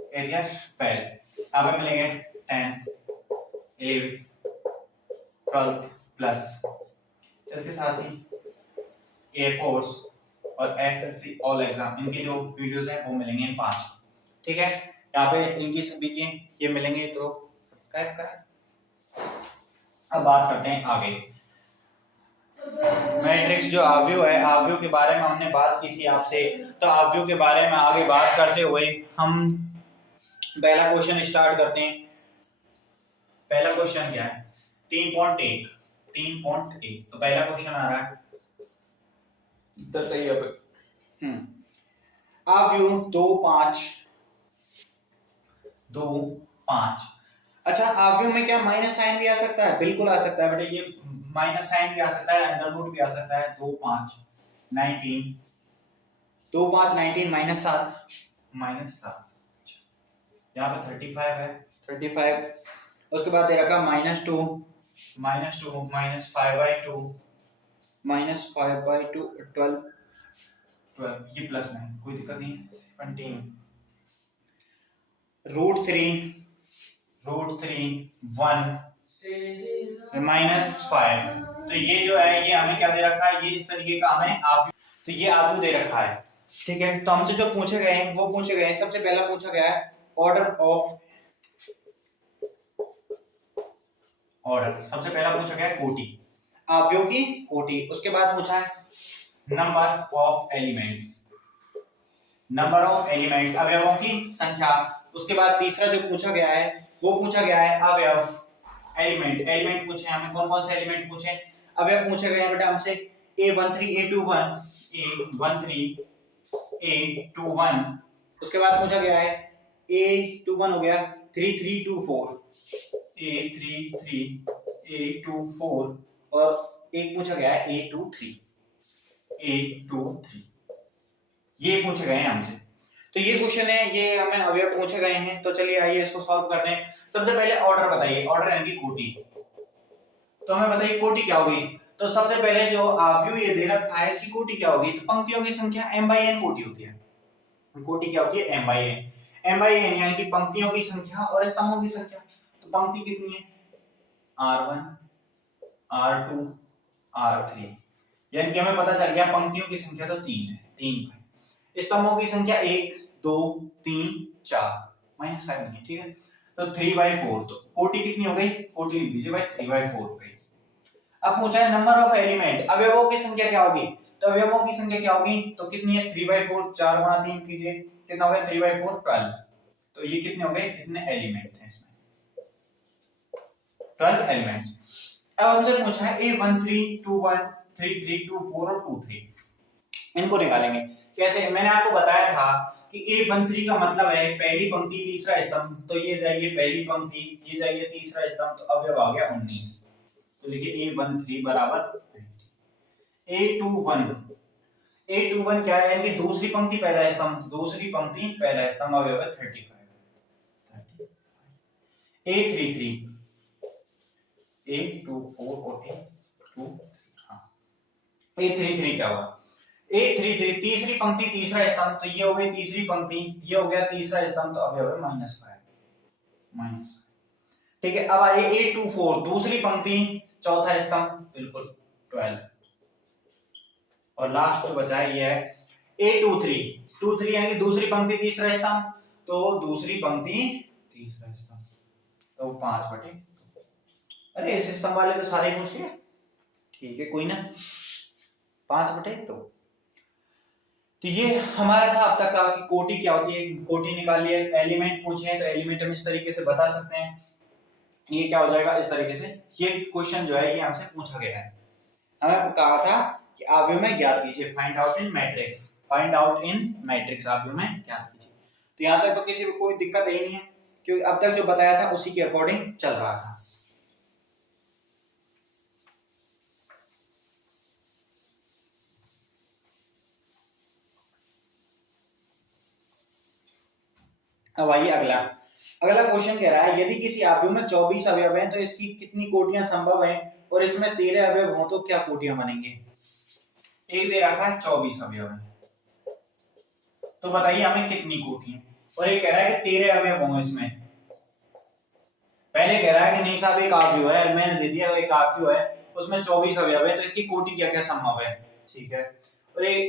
कैरियर वेल्थ। अब हमें मिलेंगे 10 11 12 प्लस, इसके साथ ही एयरफोर्स और एसएससी ऑल एग्जाम, इनके जो वीडियोस हैं वो मिलेंगे इन 5। ठीक है, यहाँ पे इनकी सभी के ये मिलेंगे, तो टाइप करें। अब बात करते हैं आगे, मैट्रिक्स जो आव्यूह है, आव्यूह के बारे में हमने बात की थी आपसे, तो आव्यूह के बारे में आगे बात करते हुए हम पहला क्वेश्चन स्टार्ट करते हैं। पहला क्वेश्चन क्या है, 3.1, तो पहला क्वेश्चन आ रहा है इधर सही है। आव्यूह 2 5 2 5। अच्छा, आव्यूह में क्या माइनस साइन भी आ सकता है? बिल्कुल आ सकता है बेटा, ये माइनस साइन भी आ सकता है, अंडर रूट भी आ सकता है। 2 5 19, 2 5 19 -7 यहाँ पे 35 है, 35। उसके बाद दे रखा -2 -5/2 12 ये प्लस में कोई दिक्कत नहीं, कंटिन्यू। √3 1 -5, तो ये जो है ये हमें क्या दे रखा है, ये इस तरीके का हमें आप, तो ये आव्यूह दे रखा है। ठीक है, तो हमसे जो पूछे गए हैं वो पूछे गए हैं, सबसे पहला पूछा गया है सबसे पहला पूछा गया है कोटि, आव्यूह की कोटि। उसके बाद पूछा है नंबर ऑफ एलिमेंट्स, अवयवों की संख्या। उसके बाद तीसरा जो पूछा गया है वो पूछा गया है अवयव, एलिमेंट पूछे हमें, कौन कौन से एलिमेंट पूछे, अवयव पूछे गए हैं बेटा हमसे A13 A21। उसके बाद पूछा गया है A21 हो गया 3324 A24, और एक पूछा गया है A23 ये पूछे गए हैं हमसे। तो ये क्वेश्चन है, ये हमें अवयव पूछे गए हैं। तो चलिए आइए इसको सॉल्व करते हैं। सबसे पहले ऑर्डर बताइए, ऑर्डर यानी कि कोटि। तो हमें बताइए कोटि क्या होगी। तो सबसे पहले जो आव्यूह ये दे रखा है इसकी कोटि क्या होगी, तो पंक्तियों की संख्या m/n कोटि होती है। कोटि क्या होती है, m/n यानी कि पंक्तियों की संख्या और स्तंभों की संख्या। तो पंक्ति कितनी है, r1 r2 r3, यानी कि हमें पता चल गया पंक्तियों की संख्या तो 3 है, 3। स्तंभों की संख्या 1 2 3 4, -5 नहीं है। ठीक है, तो 3/4, तो कोटि कितनी हो गई, कोटि लिख दीजिए भाई 3/4 हो गई। अब पूछा है नंबर ऑफ एलिमेंट, अवयवों की संख्या क्या होगी। तो अवयवों की संख्या क्या होगी, तो कितनी है 3/4, 4 गुणा 3 कीजिए, कितना हो गया 3/4 12। तो ये कितने हो गए, कितने एलिमेंट हैं इसमें, 12 एलिमेंट्स। अब हमसे पूछा है A13 21 33 24 और 23, इनको निकालेंगे कैसे। मैंने आपको बताया था कि A13 का मतलब है पहली पंक्ति तीसरा स्तंभ, तो ये जाइए पहली पंक्ति, ये जाइए तीसरा स्तंभ, तो अवयव आ गया 19। तो लिखिए A13 बराबर A21 क्या है, यानी कि दूसरी पंक्ति पहला स्तंभ, दूसरी पंक्ति पहला स्तंभ, अवयव है 35। A33 A24 और A23, हाँ A33 क्या हुआ, A33 तीसरी पंक्ति तीसरा स्तंभ, तो ये हो गई तीसरी पंक्ति, ये हो गया तीसरा स्तंभ, तो अब ये हो गया -5 माइनस। ठीक है, अब आइए A24 दूसरी पंक्ति चौथा स्तंभ, बिल्कुल 12, और लास्ट तो बचा ये है A23 यानी कि दूसरी पंक्ति तीसरा स्तंभ, तो दूसरी पंक्ति तीसरा स्तंभ, तो 5/2। अरे इस स्तंभ वाले तो सारे पूछ लिए, ठीक है कोई ना, 5/2। तो ये हमारा था अब तक का कि कोटि क्या होती है, कोटि निकालिए, एलिमेंट पूछे हैं तो एलिमेंट हम इस तरीके से बता सकते हैं, ये क्या हो जाएगा इस तरीके से। ये क्वेश्चन जो है ये हमसे पूछा गया है, हमें कहा था कि अवयव ज्ञात कीजिए, find out in matrix, find out in matrix अवयव ज्ञात कीजिए। तो यहाँ तक तो किसी को कोई दिक्कत ही नहीं है, क्योंकि अब तक जो बताया था उसी के अकॉर्डिंग चल रहा था। अब आइए अगला क्वेश्चन कह रहा है यदि किसी अवयव में 24 अवयव हैं तो इसकी कितनी कोटियां संभव हैं, और इसमें 13 अवयव हो तो क्या कोटियां बनेंगे। एक दे रखा है 24 अवयव है, तो बताइए हमें कितनी कोटियां, और ये कह रहा है कि 13 अवयव होंगे इसमें। पहले कह रहा है कि नहीं साहब एक अवयव है, मैंने दे दिया एक अवयव है उसमें 24 अवयव है, तो इसकी कोटि क्या क्या संभव है, ठीक है। और ये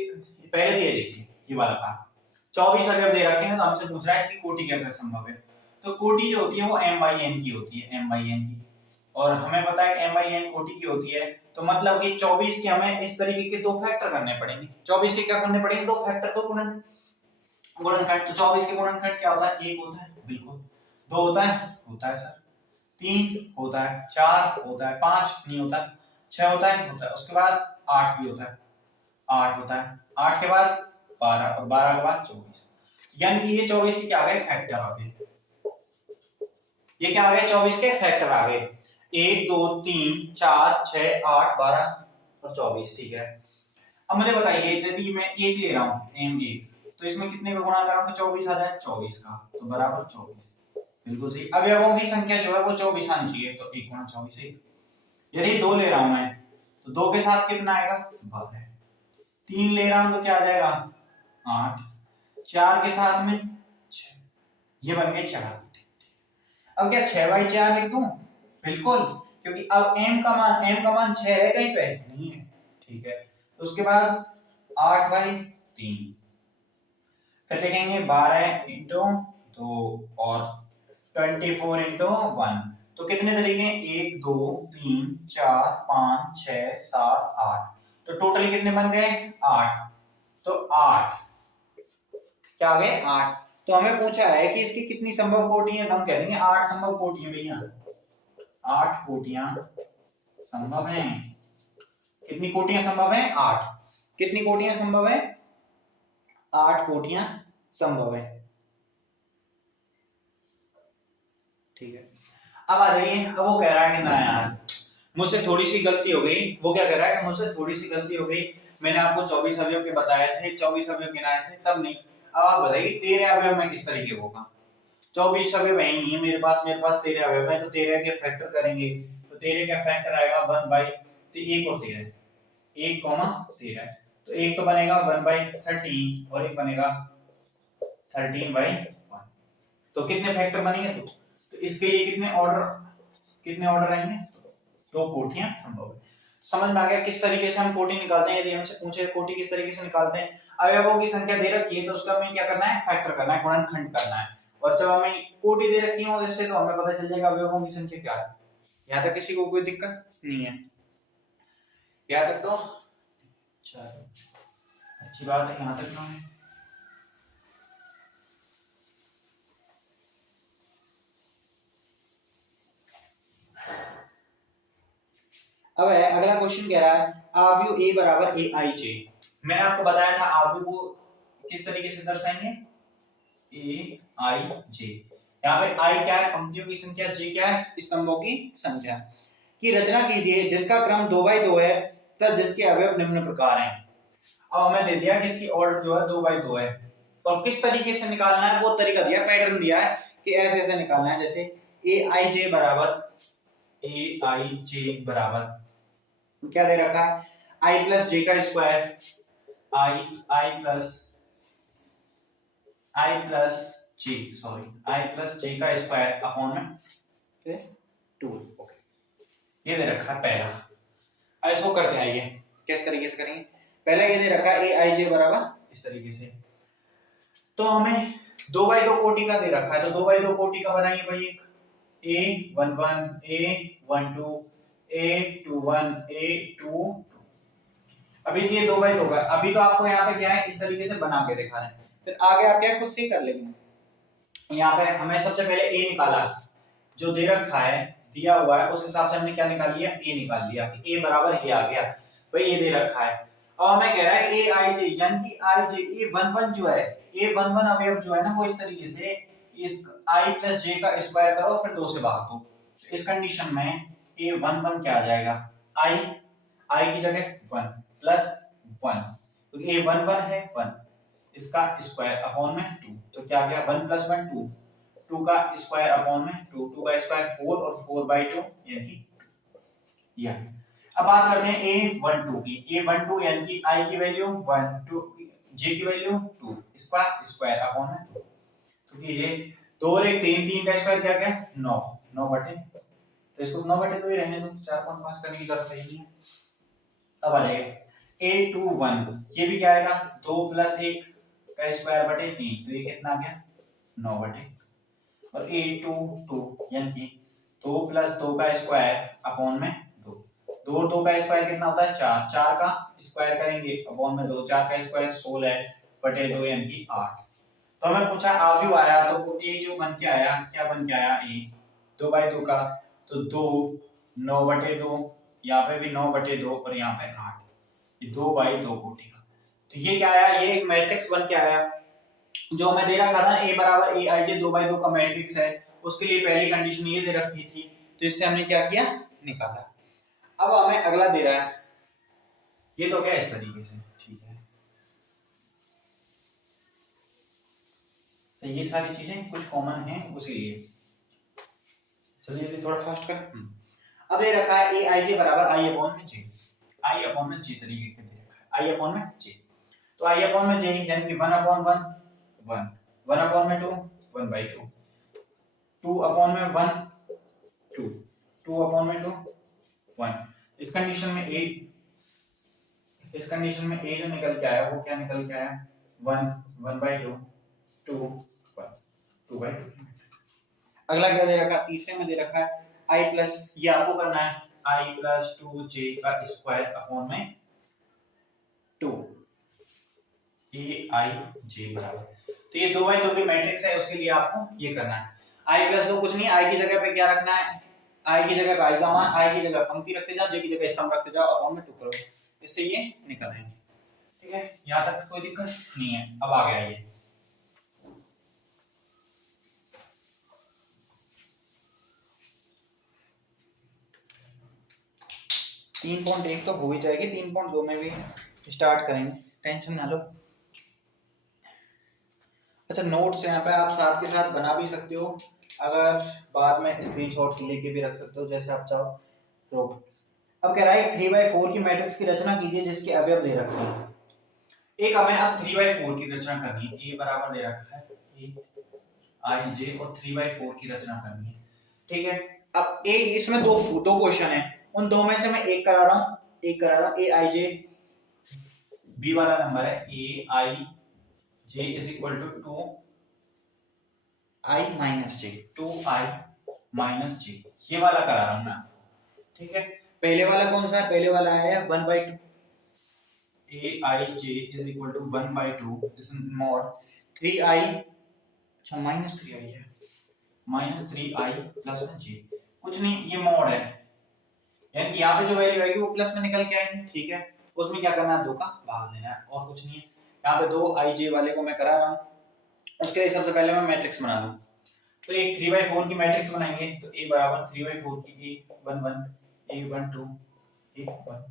पहले ये देखिए ये वाला काम 24 अवयव दे रखे हैं, तो हमसे पूछ रहा है इसकी कोटि क्या क्या संभव है। तो कोटि जो होती है वो m/n की होती है, m/n की, और हमें पता है कि m/n कोटि की होती है, तो मतलब कि 24 के हमें इस तरीके के दो फैक्टर करने पड़ेंगे। 24 के क्या करने पड़ेंगे, दो फैक्टर, तो गुणनखंड। तो 24 के गुणनखंड क्या होता है, 1 होता है, बिल्कुल। 2 होता है सर, 3 होता है, 4 होता है, 5 नहीं होता, 6 होता है, उसके बाद 8 भी होता है, 8 होता है, 8 के बाद 12, और 12 के बाद 24, यानी कि ये 24 के क्या आ गए, फैक्टर आ गए। ये क्या आ गए, 24 के फैक्टर आ गए, 1 2 3 4 6 8 12 और 24, ठीक है। अब मुझे बताइए यदि मैं 1 ले रहा हूं m1, तो इसमें कितने का गुणा करूं तो 24 आ जाए, 24 का, तो बराबर 24, बिल्कुल सही। अवयवों की संख्या जो है वो 24 आनी चाहिए, तो 1 गुणा 24 है। यदि 2 ले रहा हूं मैं, तो 2 के साथ कितना आएगा, 12। 3 ले रहा हूं तो क्या आ जाएगा, 8। 4 के साथ में 6, ये बन गए 4। अब क्या 6/4 लिख दूं, बिल्कुल, क्योंकि अब m का मान 6 है, कहीं पे नहीं है, ठीक है। तो उसके बाद 8/3, फिर लिखेंगे 12 इंटू 2 और 24 इंटू 1, तो कितने तरीके, 1 2 3 4 5 6 7 8, तो टोटल कितने बन गए, 8। तो 8 क्या आ गए, 8। तो हमें पूछा है कि इसकी कितनी संभव कोटि है, तो हम कह देंगे 8 संभव कोटि है भैया, 8 कोटियां संभव हैं। कितनी कोटियां संभव हैं, 8। कितनी कोटियां संभव है, 8 कोटियां संभव है, ठीक है। अब आ जाइए, अब वो कह रहा है कि ना यार मुझसे थोड़ी सी गलती हो गई, वो क्या कह रहा है कि मुझसे थोड़ी सी गलती हो गई, मैंने आपको 24 अवयव के बताए थे, 24 अवयव गिनाए थे तब नहीं। अब आप बताइए 13 अवयव में किस तरीके होगा, 24 अवयव है ही नहीं है मेरे पास 13 अवयव है, तो 13 के फैक्टर करेंगे, तो 13 का फैक्टर आएगा 1/, तो 1 और 13, 1, 13, तो एक तो बनेगा 1/13 और एक बनेगा 13/1, तो कितने फैक्टर बनेंगे, तो इसके लिए कितने ऑर्डर रहेंगे, 2 कोटियां संभव है। समझ में आ गया किस तरीके से हम कोटि निकालते हैं, यदि हमसे पूछे कोटि किस तरीके से निकालते हैं। अवयवों की संख्या दे रखी है तो उसका हमें क्या करना है, फैक्टर करना है, गुणनखंड करना है, और जब हमें कोटि दे रखी है इससे तो हमें पता चल जाएगा अवयवों की संख्या क्या है। यहाँ तक किसी को कोई दिक्कत नहीं है, यहाँ तक तो चलो अच्छी बात है, यहाँ तक ना है। अब है अगला क्वेश्चन कह रहा है अवयव a बराबर aij। मैंने आपको बताया था अवयव को किस तरीके से दर्शाएंगे, aij। यहाँ पे i क्या है, पंक्तियों की संख्या, j क्या है, स्तंभों की संख्या। की रचना कीजिए जिसका क्रम 2/2 है तथा जिसके अवयव निम्न प्रकार हैं। अब हमें दे दिया कि इसकी ऑर्डर जो है 2/2 है, और किस तरीके से निकालना है वो तरीका दिया, पैटर्न दिया है कि ऐसे ऐसे निकालना है। जैसे aij बराबर क्या दे रखा है, आई प्लस जे का स्क्वायर, आई प्लस जे का स्क्वायर अपॉन में 2। ओके, ये दे रखा है पहला। अब इसको करते हैं, आइए किस तरीके से करेंगे। पहले ये दे रखा है ए आई जे बराबर इस तरीके से, तो हमें 2x2 कोटि का दे रखा है, तो 2x2 कोटि का बनाइए भाई। एक A11 A12 A21 A22। अभी ये 2x2 का, अभी तो आपको यहाँ पे क्या है इस तरीके से बना के दिखा रहे हैं, फिर आगे आप क्या खुद से कर लेंगे। यहाँ पे हमें सबसे पहले a निकाला, जो दे रखा है दिया हुआ है उस हिसाब से हमने क्या निकाल लिया, a निकाल लिया कि a बराबर ये आ गया भाई, ये दे रखा है। और हमें कह रहा है ए आई जे यानी कि आई जे A11 जो है, A11 अवयव जो है ना वो इस तरीके से इस i प्लस जे का स्क्वायर करो फिर 2 से भाग दो। इस कंडीशन में A11 क्या आ जाएगा, i की जगह 1 प्लस 1, तो A11 है 1, इसका स्क्वायर अपॉन में 2, तो क्या आ गया 1 प्लस 1 2, 2 का स्क्वायर अपॉन में 2, 2 का स्क्वायर 4 और 4/2 यानी कि यह। अब बात करते हैं A12 की। A12 यानी कि i की वैल्यू 1, 2 j की वैल्यू 2, इसका स्क्वायर अपॉन में 2, तो कीजिए 2 और 1 3, 3 का स्क्वायर क्या क्या 9, 9/, तो इसको 9/2 ही रहने दो, 4.5 करने की जरूरत नहीं है। अब आ जाएगा A21, ये भी क्या आएगा 2 प्लस 1 का स्क्वायर बटे 3, तो ये कितना आ गया 9/, और A22 यानी कि 2 प्लस 2 का स्क्वायर अपॉन में 2 2 का स्क्वायर कितना होता है 4, 4 का स्क्वायर करेंगे अपॉन में 2, 4 का स्क्वायर 16/2 यानी कि 8। तो हमें पूछा आव्यूह आया, तो ए जो बन के आया, क्या बन के आया ए 2/2 का, तो 2 9/2, यहाँ पे भी 9/2 और यहाँ पे 8, ये 2/2 कोटि का। तो ये क्या आया, ये एक मैट्रिक्स बन के आया जो हमें दे रखा था ए बराबर ए आई जे 2/2 का मैट्रिक्स है, उसके लिए पहली कंडीशन ये दे रखी थी, तो इससे हमने क्या किया निकाला। अब हमें अगला दे रहा है, ये तो क्या इस तरीके से, ठीक है। तो ये सारी चीजें कुछ कॉमन हैं उसी लिए, चलिए थोड़ा फास्ट कर। अब ये रखा है ए आई जे बराबर आई अपॉन में जे, आई अपॉन में जे तरीके के दे रखा है, आई अपॉन में जे, तो आई अपॉन में जे यानी कि 1/1 1, 1/2 1/2, 2 अपॉन में 1 2, 2 अपॉन में 2 1। इस कंडीशन में a, इस कंडीशन में a जो निकल के आया वो क्या निकल के आया 1 1/2 2 1 2/2। अगला क्या दे रखा, तीसरे में दे रखा है i प्लस, ये आपको करना है i प्लस 2j का स्क्वायर अपॉन में 2 a i j बराबर, तो ये 2/2 की मैट्रिक्स है, उसके लिए आपको ये करना है। i प्लस 2 कुछ नहीं, i की जगह पे क्या रखना है, i की जगह i का मान, i की जगह पंक्ति रखते जाओ, j की जगह स्तंभ रखते जाओ, अपॉन में 2 करो, इससे ये निकल आएंगे। ठीक है, यहां तक कोई दिक्कत नहीं है। अब आ गया ये तीन पॉइंट एक तो हो ही जाएगी, 3.2 में भी स्टार्ट करेंगे, टेंशन ना लो। अच्छा, नोट्स यहाँ पे आप साथ के साथ बना भी सकते हो, अगर बाद में स्क्रीनशॉट लेके भी रख सकते हो, जैसे आप चाहो। तो अब कह रहा है 3/4 की मैट्रिक्स की रचना कीजिए जिसके अवयव दे रखे हैं। एक हमें अब 3/4 की रचना करनी है, ए बराबर दे रखा है ए आई जे और 3/4 की रचना करनी है। ठीक है, अब ए इसमें दो क्वेश्चन है, उन दो में से मैं एक करा रहा हूँ, ए आई जे बी वाला नंबर है A I J is equal to 2i minus J, 2i minus J, ये वाला करा रहा हूं मैं। ठीक है, पहले वाला कौन सा है, पहले वाला है 1/2 ए I J is equal to 1/2 इस मॉड 3i, अच्छा -3i है, -3i प्लस में जे, कुछ नहीं ये मॉड है, यानी कि यहाँ पे जो वैल्यू आएगी वो प्लस में निकल के आएगी। ठीक है, उसमें क्या करना है 2 का भाग देना है और कुछ नहीं है। यहाँ पे 2i वाले को मैं करा रहा हूँ, उसके लिए सबसे पहले मैं मैट्रिक्स बना लूं, तो एक 3/4 की मैट्रिक्स बनाएंगे, तो a बराबर 3/4 की a11 a12 a13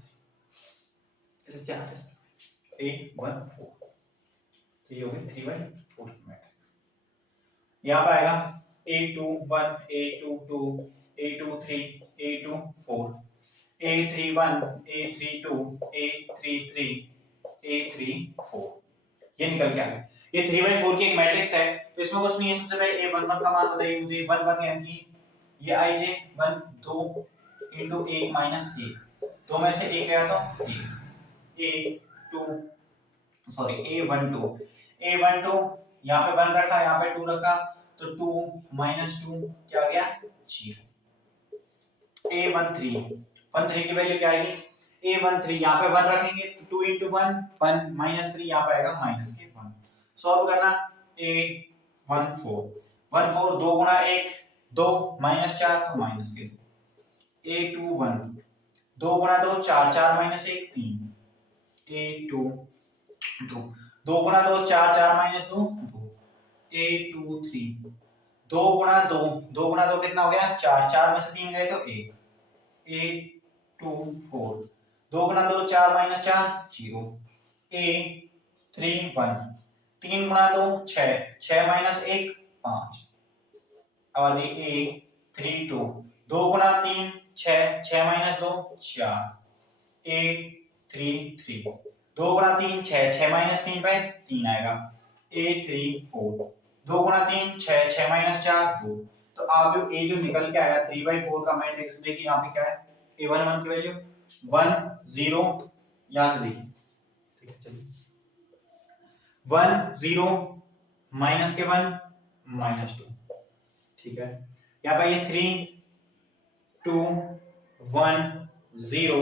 ऐसे चार a14, तो ये हो गई 3/4 की मैट्रिक्स। यहाँ पर आएगा a21 a22 a23 a24, A31 A32 A33 A34 ये निकल के आ गया। ये 3/4 की एक मैट्रिक्स है, तो इसमें कुछ नहीं है। सबसे पहले A11 का मान बताइए मुझे। 11 यानी कि ये IJ 1 2 into 1 minus 1, दो में से एक गया तो 1 A2 सॉरी A12 यहाँ पे 1 रखा, यहाँ पे 2 रखा, तो 2 - 2 क्या आ गया 0। A13 की वैल्यू क्या आएगी? A13 यहाँ पे 1 रखेंगे तो 2 into 1 1 -3 यहाँ पे आएगा -1। सॉल्व करना A14 2 गुना 1 2 -4 तो -2। A21 2 गुना 2 4 4 - 1 3। A22 2 गुना 2 4 4 - 2 2। A23 2 गुना 2 कितना हो गया 4 4 में से 3 गए तो 1। A24 2 गुना 2 4 - 4 0। A31 3 गुना 2 6 6 - 1 5। अब A32 2 गुना 3 6 6 - 2 4। A33 2 गुना 3 6 6 - 3 पे 3 आएगा। A34 2 गुना 3 6 6 - 4 2। तो आप जो निकल के आया 3/4 का मैट्रिक्स, देखिए यहाँ पे क्या है A11 की वैल्यू 1 0, यहां से देखिए ठीक है चलिए 1 0 माइनस के 1 -2 ठीक है। यहाँ पे ये 3 2 1 0,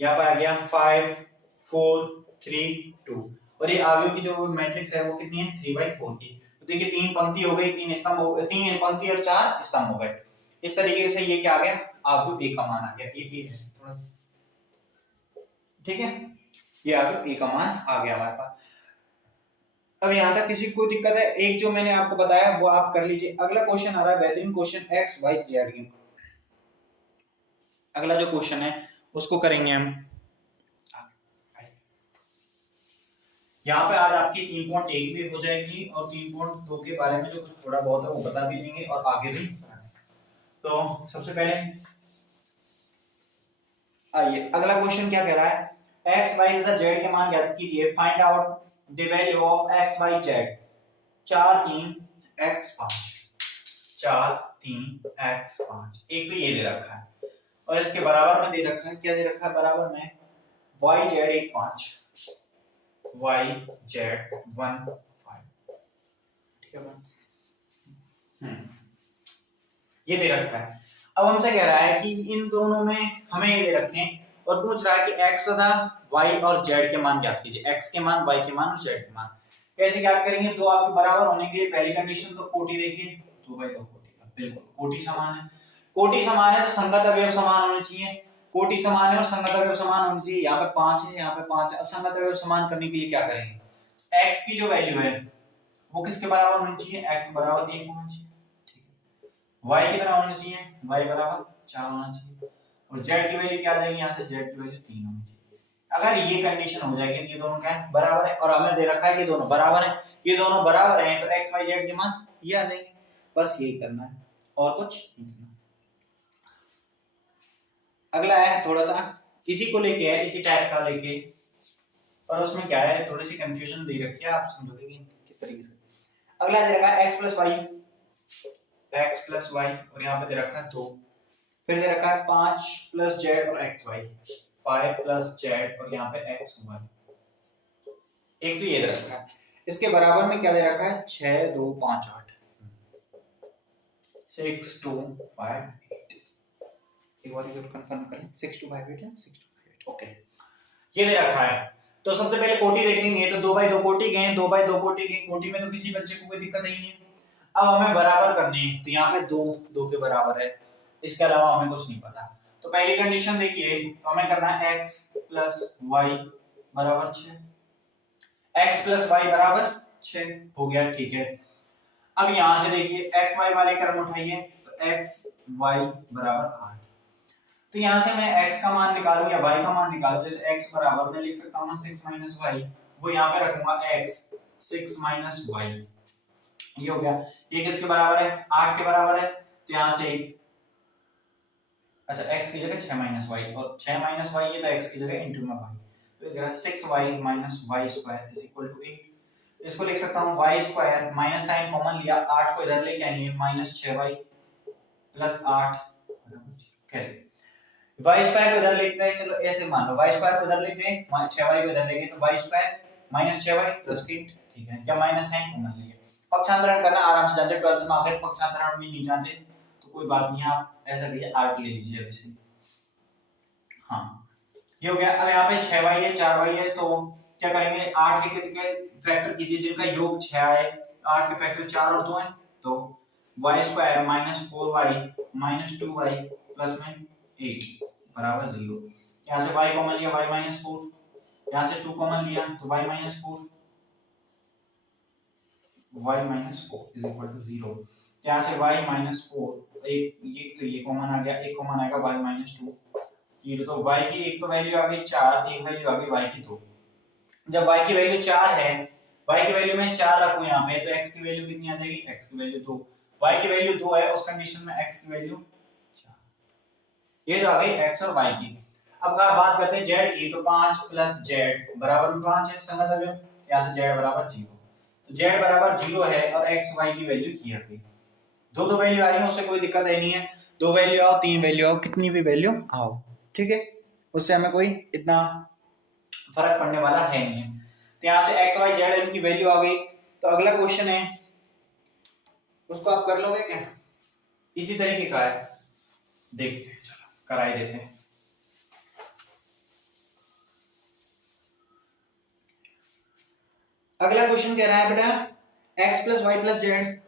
यहाँ पे आ गया 5 4 3 2, और ये आगे की जो मैट्रिक्स है वो कितनी है 3/4 की। तो देखिए 3 पंक्ति हो गई, 3 स्तंभ हो गए, 3 पंक्ति और 4 स्तंभ हो गए। इस तरीके से ये क्या आ गया आगे ए का मान आ गया। ये है थोड़ा ठीक है, ये आगे ए का मान आ गया हमारे पास। अब यहां तक किसी को दिक्कत है? एक जो मैंने आपको बताया वो आप कर लीजिए। अगला क्वेश्चन आ रहा है बेहतरीन क्वेश्चन एक्स वाई जेड की। अगला जो क्वेश्चन है उसको करेंगे हम। यहाँ पे आज आपकी 3.1 भी हो जाएगी और 3.2 के बारे में जो कुछ थोड़ा बहुत है वो बता भी देंगे और आगे भी। तो सबसे पहले आइए अगला क्वेश्चन क्या कह रहा है एक्स वाई तथा जेड के मान ज्ञात कीजिए। Find out the value of x y z. 4 3 x 5 4 3 x 5। एक तो ये दे रखा है और इसके बराबर में दे रखा है, क्या दे रखा है बराबर में y z 1 5 y z 1 5 ठीक है। ये दे रखा है। अब हमसे कह रहा है कि इन दोनों में हमें ये दे रखे हैं और पूछ रहा है कि x तथा y और z के मान ज्ञात कीजिए। x के मान, y के मान और z के मान कैसे ज्ञात करेंगे? दो आपके बराबर होने के लिए पहली कंडीशन तो कोटि देखिए 2/2 कोटि का, बिल्कुल कोटि समान है। कोटि समान है तो संगत अवयव समान होने चाहिए। कोटि समान है और संगत अवयव समान होने चाहिए। यहाँ पे 5 है, यहाँ पे 5 है। अब संगत अवयव समान करने के लिए क्या करेंगे? x की जो वैल्यू है वो किसके बराबर होनी चाहिए? x बराबर 1 होना चाहिए। y कितना होना चाहिए? y बराबर 4 होना चाहिए। और z की वैल्यू क्या आ जाएगी? यहाँ से z की वैल्यू 3 होनी चाहिए। अगर ये कंडीशन हो जाएगी ये दोनों क्या है बराबर है और हमें दे रखा है ये दोनों बराबर है, ये दोनों बराबर हैं तो x y z के मान ये आ जाएंगे। बस यही करना है और कुछ नहीं करना। अगला है थोड़ा सा इसी को लेके है, इसी टाइप का लेके, और उसमें क्या है थोड़ी सी कंफ्यूजन दे रखी है, आप समझोगे किस तरीके से। अगला दे रखा है x प्लस वाई और यहाँ पे दे रखा है 2। फिर दे रखा है 5 प्लस जेड और एक्स वाई, 5 प्लस जेड और यहाँ पे एक्स वाई। एक तो ये दे रखा है, इसके बराबर में क्या दे रखा है 6 2 5 8 6 2 5 8। एक बार इधर कंफर्म करें 6 2 5 8 है 6 2 5 8 ओके ये दे रखा है। तो सबसे पहले कोटि देखेंगे तो 2/2 कोटि गए, 2/2 कोटि गए। कोटि में तो किसी बच्चे को कोई दिक्कत नहीं है। अब हमें बराबर करनी है तो यहाँ पे 2 2 के बराबर है, इसके अलावा हमें कुछ नहीं पता। तो पहली कंडीशन देखिए तो हमें करना है x प्लस वाई बराबर 6, x प्लस वाई बराबर 6 हो गया ठीक है। अब यहां से देखिए x y वाले टर्म उठाइए तो x y बराबर 8। तो यहां से मैं x का मान निकालूं या y का मान निकालूं, जैसे x बराबर मैं लिख सकता हूं 6 माइनस y, वो यहां पे रखूंगा x 6 माइनस y, ये हो गया। ये किसके बराबर है 8 के बराबर है। तो यहां से अच्छा x की जगह 6 माइनस वाई, और 6 माइनस वाई ये तो x की जगह इंटू में वाई, तो इधर 6y minus y square is equal to 8। इसको लिख सकता हूँ y square, minus sign common लिया, 8 को इधर लेके आएंगे, माइनस 6y प्लस 8 कैसे y स्क्वायर को इधर लिखते हैं, चलो ऐसे मान लो y स्क्वायर को इधर लेके 6y को इधर लेके, तो y square minus 6y plus 8, ठीक है, क्या माइनस साइन कॉमन लिया। पक्षांतरण करना आराम से जानते, 12th में आगे पक्षांतरण भी नहीं जानते तो कोई बात नहीं, आप ऐसा करिए आर्ट ले लीजिए अभी से। हाँ ये हो गया। अब यहाँ पे 6y है 4y है, तो क्या करेंगे 8 के कितने फैक्टर कीजिए जिनका योग 6 आए, 8 के फैक्टर 4 और 2 है, तो y square minus 4y minus 2y plus में 8 बराबर 0। यहाँ से y कॉमन लिया y माइनस 4, यहाँ से 2 कॉमन लिया तो y minus 4, y minus 4 is equal to 0। यहाँ से y माइनस 4, एक ये तो ये कॉमन आ गया, एक कॉमन आएगा y माइनस 2, ये तो y की एक तो वैल्यू आ गई 4, एक वैल्यू आ गई y की 2। जब y की वैल्यू 4 है, y की वैल्यू में 4 रखूं यहाँ पे, तो x की वैल्यू कितनी आ जाएगी, x की वैल्यू 2, y की वैल्यू 2 है, उस कंडीशन में x की वैल्यू 4, ये तो आ गई x और y की। अब बात करते हैं z की, तो 5 प्लस z बराबर में 5 है, संगत अवयव, यहाँ से z बराबर 0, तो z बराबर 0 है और x y की वैल्यू की है, दो वैल्यू आ रही है, उससे कोई दिक्कत नहीं है, 2 वैल्यू आओ 3 वैल्यू आओ कितनी भी वैल्यू आओ, ठीक है, उससे हमें कोई इतना फर्क पड़ने वाला है नहीं। तो यहाँ से x y z इनकी वैल्यू आ गई, तो अगला क्वेश्चन है उसको आप कर लोगे क्या, इसी तरीके का है, देखते हैं, चलो कराई देते हैं। अगला क्वेश्चन कह रहा है बेटा x plus y plus z,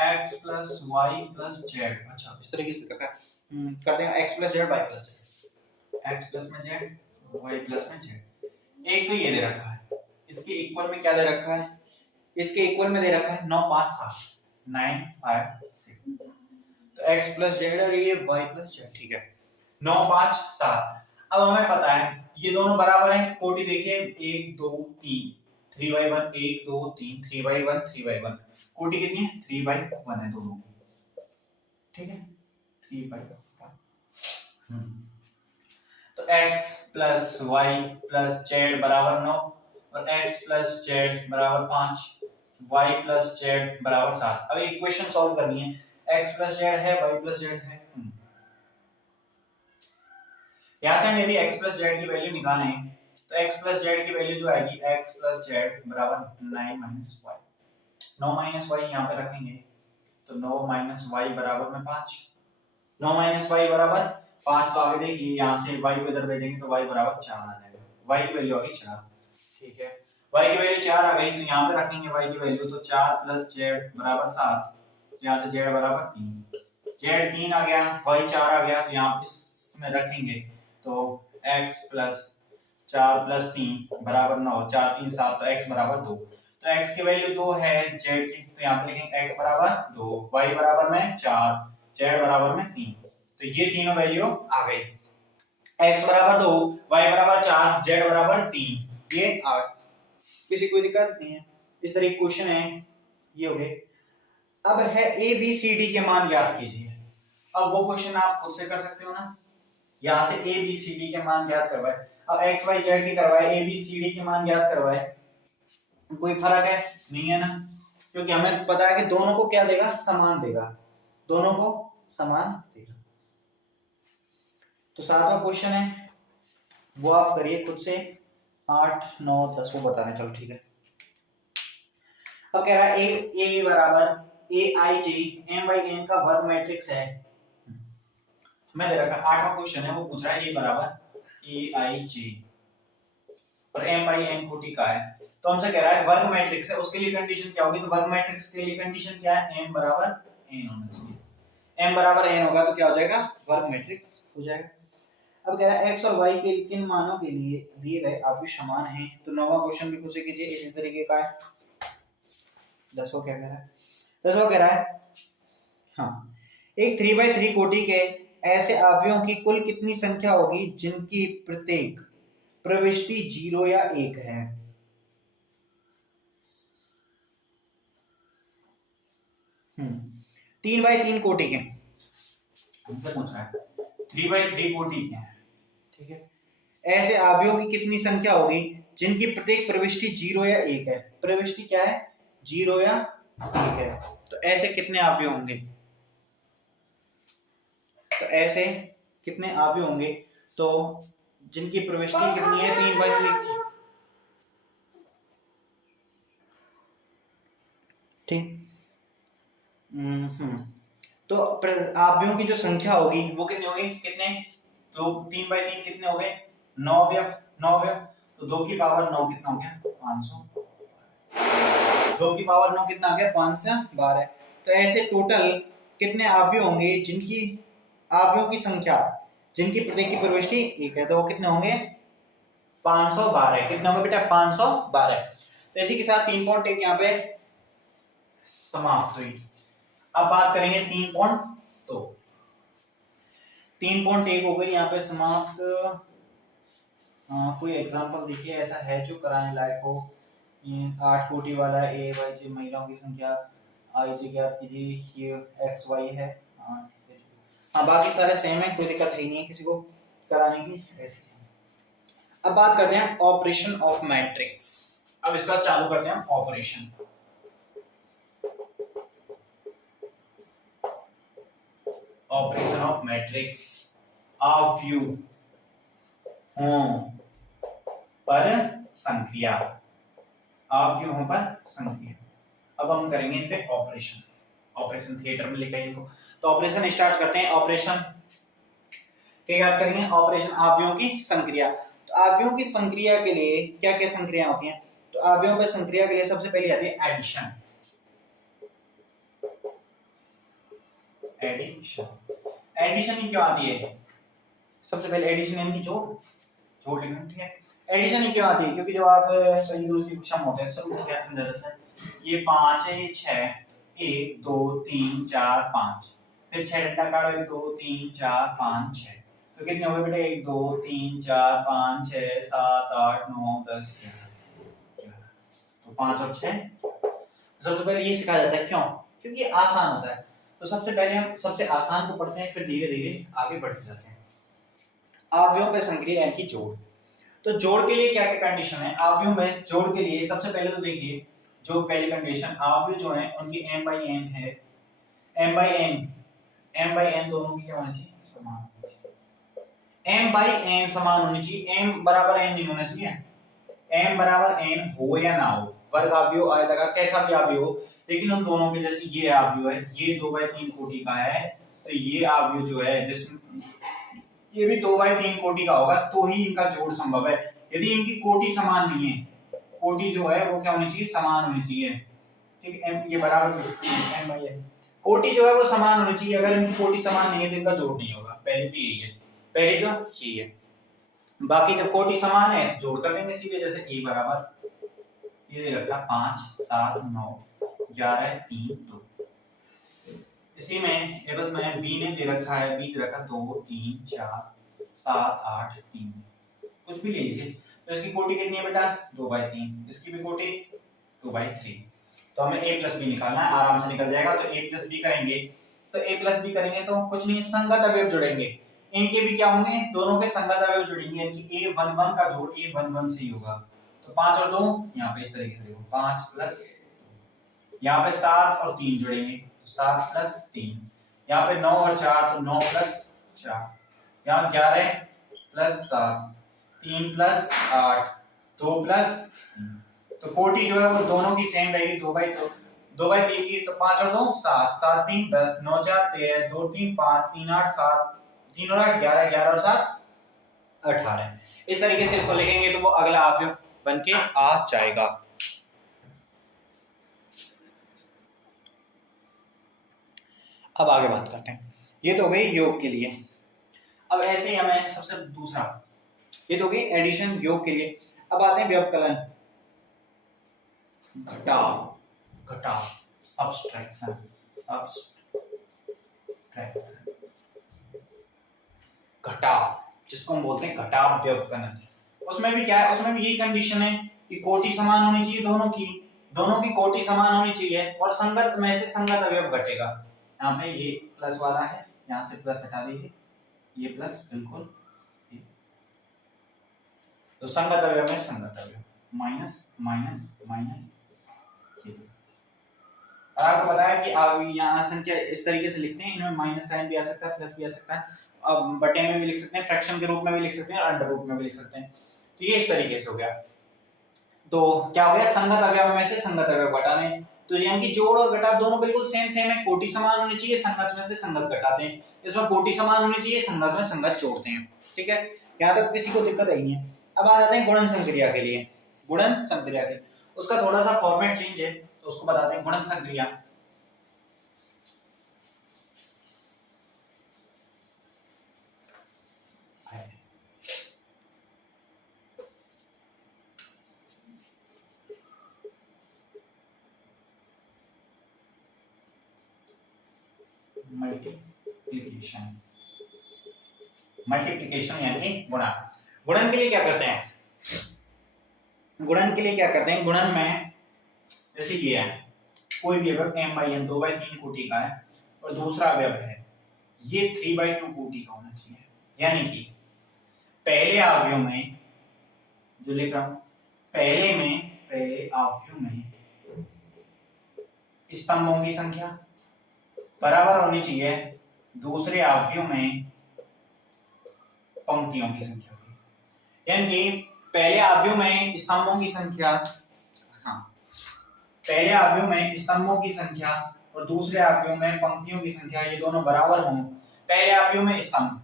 x plus y plus z, अच्छा इस तरीके से करते हैं x plus z y plus z, x plus में जेड वाई प्लस में जेड। एक तो ये दे रखा है, इसके इक्वल में क्या दे रखा है, इसके इक्वल में दे रखा है 9 5 7 9 5 6, तो x प्लस जेड और ये y प्लस जेड, ठीक है 9 5 7। अब हमें पता है ये दोनों बराबर हैं, कोटि देखिए 1 2 3 3/1 1 2 3 3/1 3/1, कोटि कितनी है 3/1 है दोनों की, ठीक है 3/1। तो x plus y plus z बराबर 9 और x प्लस जेड बराबर 5, y प्लस जेड बराबर 7। अब इक्वेशन सॉल्व करनी है, x प्लस जेड है y प्लस जेड है, यहाँ से हम यदि x प्लस जेड की वैल्यू निकालें तो x प्लस जेड की वैल्यू जो आएगी x प्लस जेड बराबर 9 माइनस वाई, 9 माइनस वाई यहाँ पे रखेंगे तो 9 माइनस वाई बराबर में 5, 9 माइनस वाई बराबर 5, तो आगे देखिए यहाँ से y को इधर भेजेंगे तो y बराबर 4 आ जाएगा, y की वैल्यू आ गई 4, ठीक है y की वैल्यू 4 आ गई, तो यहाँ पे रखेंगे y की वैल्यू, तो 4 प्लस जेड बराबर 7, तो यहाँ से z बराबर 3, z 3 आ गया, y 4 आ गया, तो यहाँ पे इसमें रखेंगे तो x प्लस 4 प्लस 3 बराबर 9, 4 3 7, तो x बराबर 2, तो x की वैल्यू 2 है, z की तो यहाँ पे लिखेंगे x बराबर 2, y बराबर में 4, z बराबर में 3, तो ये तीनों वैल्यू आ गई, x बराबर 2 y बराबर 4 z बराबर 3, ये आ किसी कोई दिक्कत नहीं है, इस तरह क्वेश्चन है ये हो गए। अब है a b c d के मान ज्ञात कीजिए, अब वो क्वेश्चन आप खुद से कर सकते हो ना, यहाँ से a b c d के मान ज्ञात करवाए, अब x y z की करवाए a b c d के मान ज्ञात करवाए, कोई फर्क है नहीं है ना, क्योंकि हमें पता है कि दोनों को क्या देगा, समान देगा, दोनों को समान देगा। तो 7वां क्वेश्चन है वो आप करिए खुद से, 8 9 10 वो बताने, चलो ठीक है। अब कह रहा है a बराबर a i j m by n का वर्ग मैट्रिक्स है, मैं दे रखा 8वां क्वेश्चन है, वो पूछ रहा है a बराबर a i j और m by n कोटि का है, तो हमसे कह रहा है वर्ग मैट्रिक्स है, उसके लिए कंडीशन क्या होगी, तो वर्ग मैट्रिक्स के लिए कंडीशन क्या है, m बराबर n होना चाहिए, m बराबर n होगा तो क्या हो जाएगा, वर्ग मैट्रिक्स हो जाएगा। अब कह रहा है x और y के किन मानों के लिए दिए गए आव्यूह समान हैं, तो 9वां क्वेश्चन भी खुद से कीजिए, इसी तरीके का है। 10वां क्या कह रहा है, 10वां कह रहा है हाँ, एक 3/3 कोटि के ऐसे अवयवों की कुल कितनी संख्या होगी जिनकी प्रत्येक प्रविष्टि 0 या 1 है। 3/3 कोटि के हमसे पूछ रहा है 3/3 कोटि के हैं, ठीक है। ऐसे अवयवों की कितनी संख्या होगी जिनकी प्रत्येक प्रविष्टि 0 या 1 है? प्रविष्टि क्या है? 0 या 1 है। तो ऐसे कितने अवयव होंगे? तो ऐसे कितने अवयव होंगे? तो जिनकी प्रविष्टि कितनी है? 3/3, ठीक। तो अवयवों की जो संख्या होगी वो कितनी होगी? कितने? तो 3/3 कितने हो गए? 9 अवयव, 9 अवयव। तो 2 की पावर 9 कितना हो गया? 500। 2 की पावर 9 कितना आ गया? 512। तो ऐसे टोटल कितने अवयव होंगे जिनकी अवयवों की संख्या जिनकी प्रत्येक की प्रविष्टि 1 है? तो वो कितने होंगे? 512। कितने होंगे बेटा? 512। तो इसी के साथ 3.1 यहाँ पे समाप्त हुई। अब बात करेंगे 3.2। 3.1 हो गई यहाँ पे समाप्त। कोई एग्जांपल देखिए ऐसा है जो कराने लायक हो। 8 कोटि वाला ए वाई जे महिलाओं की संख्या आई जे ज्ञात कीजिए, ये एक्स वाई है। हाँ बाकी सारे सेम है, कोई दिक्कत है ही नहीं है किसी को कराने की ऐसे। अब बात करते हैं ऑपरेशन ऑफ मैट्रिक्स। अब इसका चालू करते हैं ऑपरेशन। Operation of matrix. अवयव पर संक्रिया, अवयवों पर संक्रिया। अब हम करेंगे इन पे ऑपरेशन। ऑपरेशन थिएटर में लिखा है इनको। तो ऑपरेशन स्टार्ट करते हैं। ऑपरेशन क्या याद करेंगे? ऑपरेशन अवयवों की संक्रिया। तो अवयवों की संक्रिया के लिए क्या क्या संक्रिया होती हैं? तो अवयवों पर संक्रिया के लिए सबसे पहले आती है एडिशन। एडिशन, एडिशन ही क्यों आती है? सबसे पहले एडिशन यानी कि जोड़, जोड़ लिखना, ठीक है। एडिशन ही क्यों आती है? क्योंकि जब आप पहली दूसरी कक्षा में होते हैं सब क्या समझा जाता है, ये 5 है, ये 6, 1 2 3 4 5, फिर 6 डंडा काटो, 1 2 3 4 5 6। तो कितने हो गए बेटे? 1 2 3 4 5 6 7 8 9 10 11। तो 5 और 6। सबसे पहले ये सिखाया जाता है, क्यों? क्योंकि आसान होता है। तो सबसे पहले हम सबसे आसान को पढ़ते हैं, फिर धीरे धीरे आगे बढ़ते जाते हैं। अवयवों पे संक्रिया यानी कि जोड़। तो जोड़ के लिए क्या क्या कंडीशन है? अवयवों में जोड़ के लिए सबसे पहले तो देखिए, जो पहली कंडीशन, अवयव जो है उनकी m/n है। m/n दोनों की क्या होनी चाहिए? समान। m/n समान होनी चाहिए, m बराबर n नहीं होना चाहिए। m बराबर n हो या ना हो, वर्ग अवयव आयताकार कैसा भी अवयव हो, लेकिन उन दोनों के जैसे ये अवयव है, ये 2/3 कोटि का है, तो ये अवयव जो है जिसमें ये भी 2/3 कोटि का होगा, तो ही इनका जोड़ संभव है। यदि इनकी कोटि समान नहीं है, कोटि जो है वो क्या होनी चाहिए? समान होनी चाहिए, ठीक है। ये बराबर m/n, कोटि जो है वो समान होनी चाहिए। अगर इनकी कोटि समान नहीं है तो इनका जोड़ नहीं होगा। पहली तो यही है, पहली तो यही है। बाकी जब कोटि समान है जोड़ कर देंगे सीधे, जैसे a बराबर ये दे रखा 5 7 9 11 3 2। इसी में ये बस मैंने b ने दे रखा है, b दे रखा 2 3 4 7 8 3, कुछ भी ले लीजिए। तो इसकी कोटि कितनी है बेटा? 2/3। इसकी भी कोटि 2/3। तो हमें a प्लस बी निकालना है, आराम से निकल जाएगा। तो a प्लस बी करेंगे, तो a प्लस बी करेंगे तो कुछ नहीं, संगत अवयव जुड़ेंगे। इनके भी क्या होंगे? दोनों के संगत अवयव जुड़ेंगे, यानी कि a11 का जोड़ a11 से ही होगा। तो 5 और 2 यहाँ पे इस तरीके से देखो, 5 प्लस यहाँ पे 7 और 3 जुड़ेंगे, तो 7 प्लस 3। यहाँ पे 9 और 4, तो 9 प्लस 4। यहाँ 11 प्लस 7, 3 प्लस 8, 2 प्लस। तो कोटि जो है वो दोनों की सेम रहेगी, 2/3 की। तो 5 और 2 7, 7 3 10, 9 4 13, 2 3 5, 3 8 7, 3 और 8 11, 11 और 7 18। इस तरीके से इसको लिखेंगे तो वो अगला अवयव बन के आ जाएगा। अब आगे बात करते हैं। ये तो हो गई योग के लिए। अब ऐसे ही हमें सबसे दूसरा, ये तो हो गई एडिशन योग के लिए। अब आते हैं व्यवकलन, घटाव, घटाव, सब्सट्रैक्शन, सब्सट्रैक्शन, घटाव, जिसको हम बोलते हैं घटाव व्यवकलन। उसमें भी क्या है? उसमें भी यही कंडीशन है कि कोटि समान होनी चाहिए दोनों की कोटि समान होनी चाहिए, और संगत में से संगत अवयव घटेगा। यहाँ पे ये प्लस वाला है, यहाँ से प्लस हटा दीजिए, ये प्लस बिल्कुल ये। तो संगत अवयव में संगत अवयव माइनस माइनस माइनस। और आपको बताया कि आप यहाँ संख्या इस तरीके से लिखते हैं, इनमें माइनस साइन भी आ सकता है, प्लस भी आ सकता है, अब बटे में भी लिख सकते हैं, फ्रैक्शन के रूप में भी लिख सकते हैं और अंडर रूट में भी लिख सकते हैं। तो ये इस तरीके से हो गया। तो क्या हो गया, संगत अवयव में से संगत अवयव घटाने। तो यानी कि जोड़ और घटाव दोनों बिल्कुल सेम सेम है, कोटि समान होनी चाहिए, संगत में से संगत घटाते हैं, इसमें कोटि समान होनी चाहिए, संगत में संगत जोड़ते हैं। ठीक है, यहाँ तक किसी को दिक्कत नहीं है। अब आ जाते हैं गुणन संक्रिया के लिए। गुणन संक्रिया के उसका थोड़ा सा फॉर्मेट चेंज है, तो उसको बताते हैं गुणन संक्रिया। मल्टीप्लिकेशन, मल्टीप्लिकेशन यानी गुणा। गुणन के लिए क्या करते हैं, गुणन के लिए क्या करते हैं, गुणन में जैसे ये है, कोई भी अवयव m/n 2/3 कोटि का है और दूसरा अवयव है ये 3/2 कोटि का होना चाहिए। यानी कि पहले अवयव में जो लिख रहा हूं, पहले अवयव में स्तंभों की संख्या बराबर होनी चाहिए दूसरे अवयव में पंक्तियों की संख्या की। यानी कि पहले अवयव में स्तंभों की संख्या, हाँ, पहले अवयव में स्तंभों की संख्या और दूसरे अवयव में पंक्तियों की संख्या ये दोनों बराबर हों। पहले अवयव में स्तंभ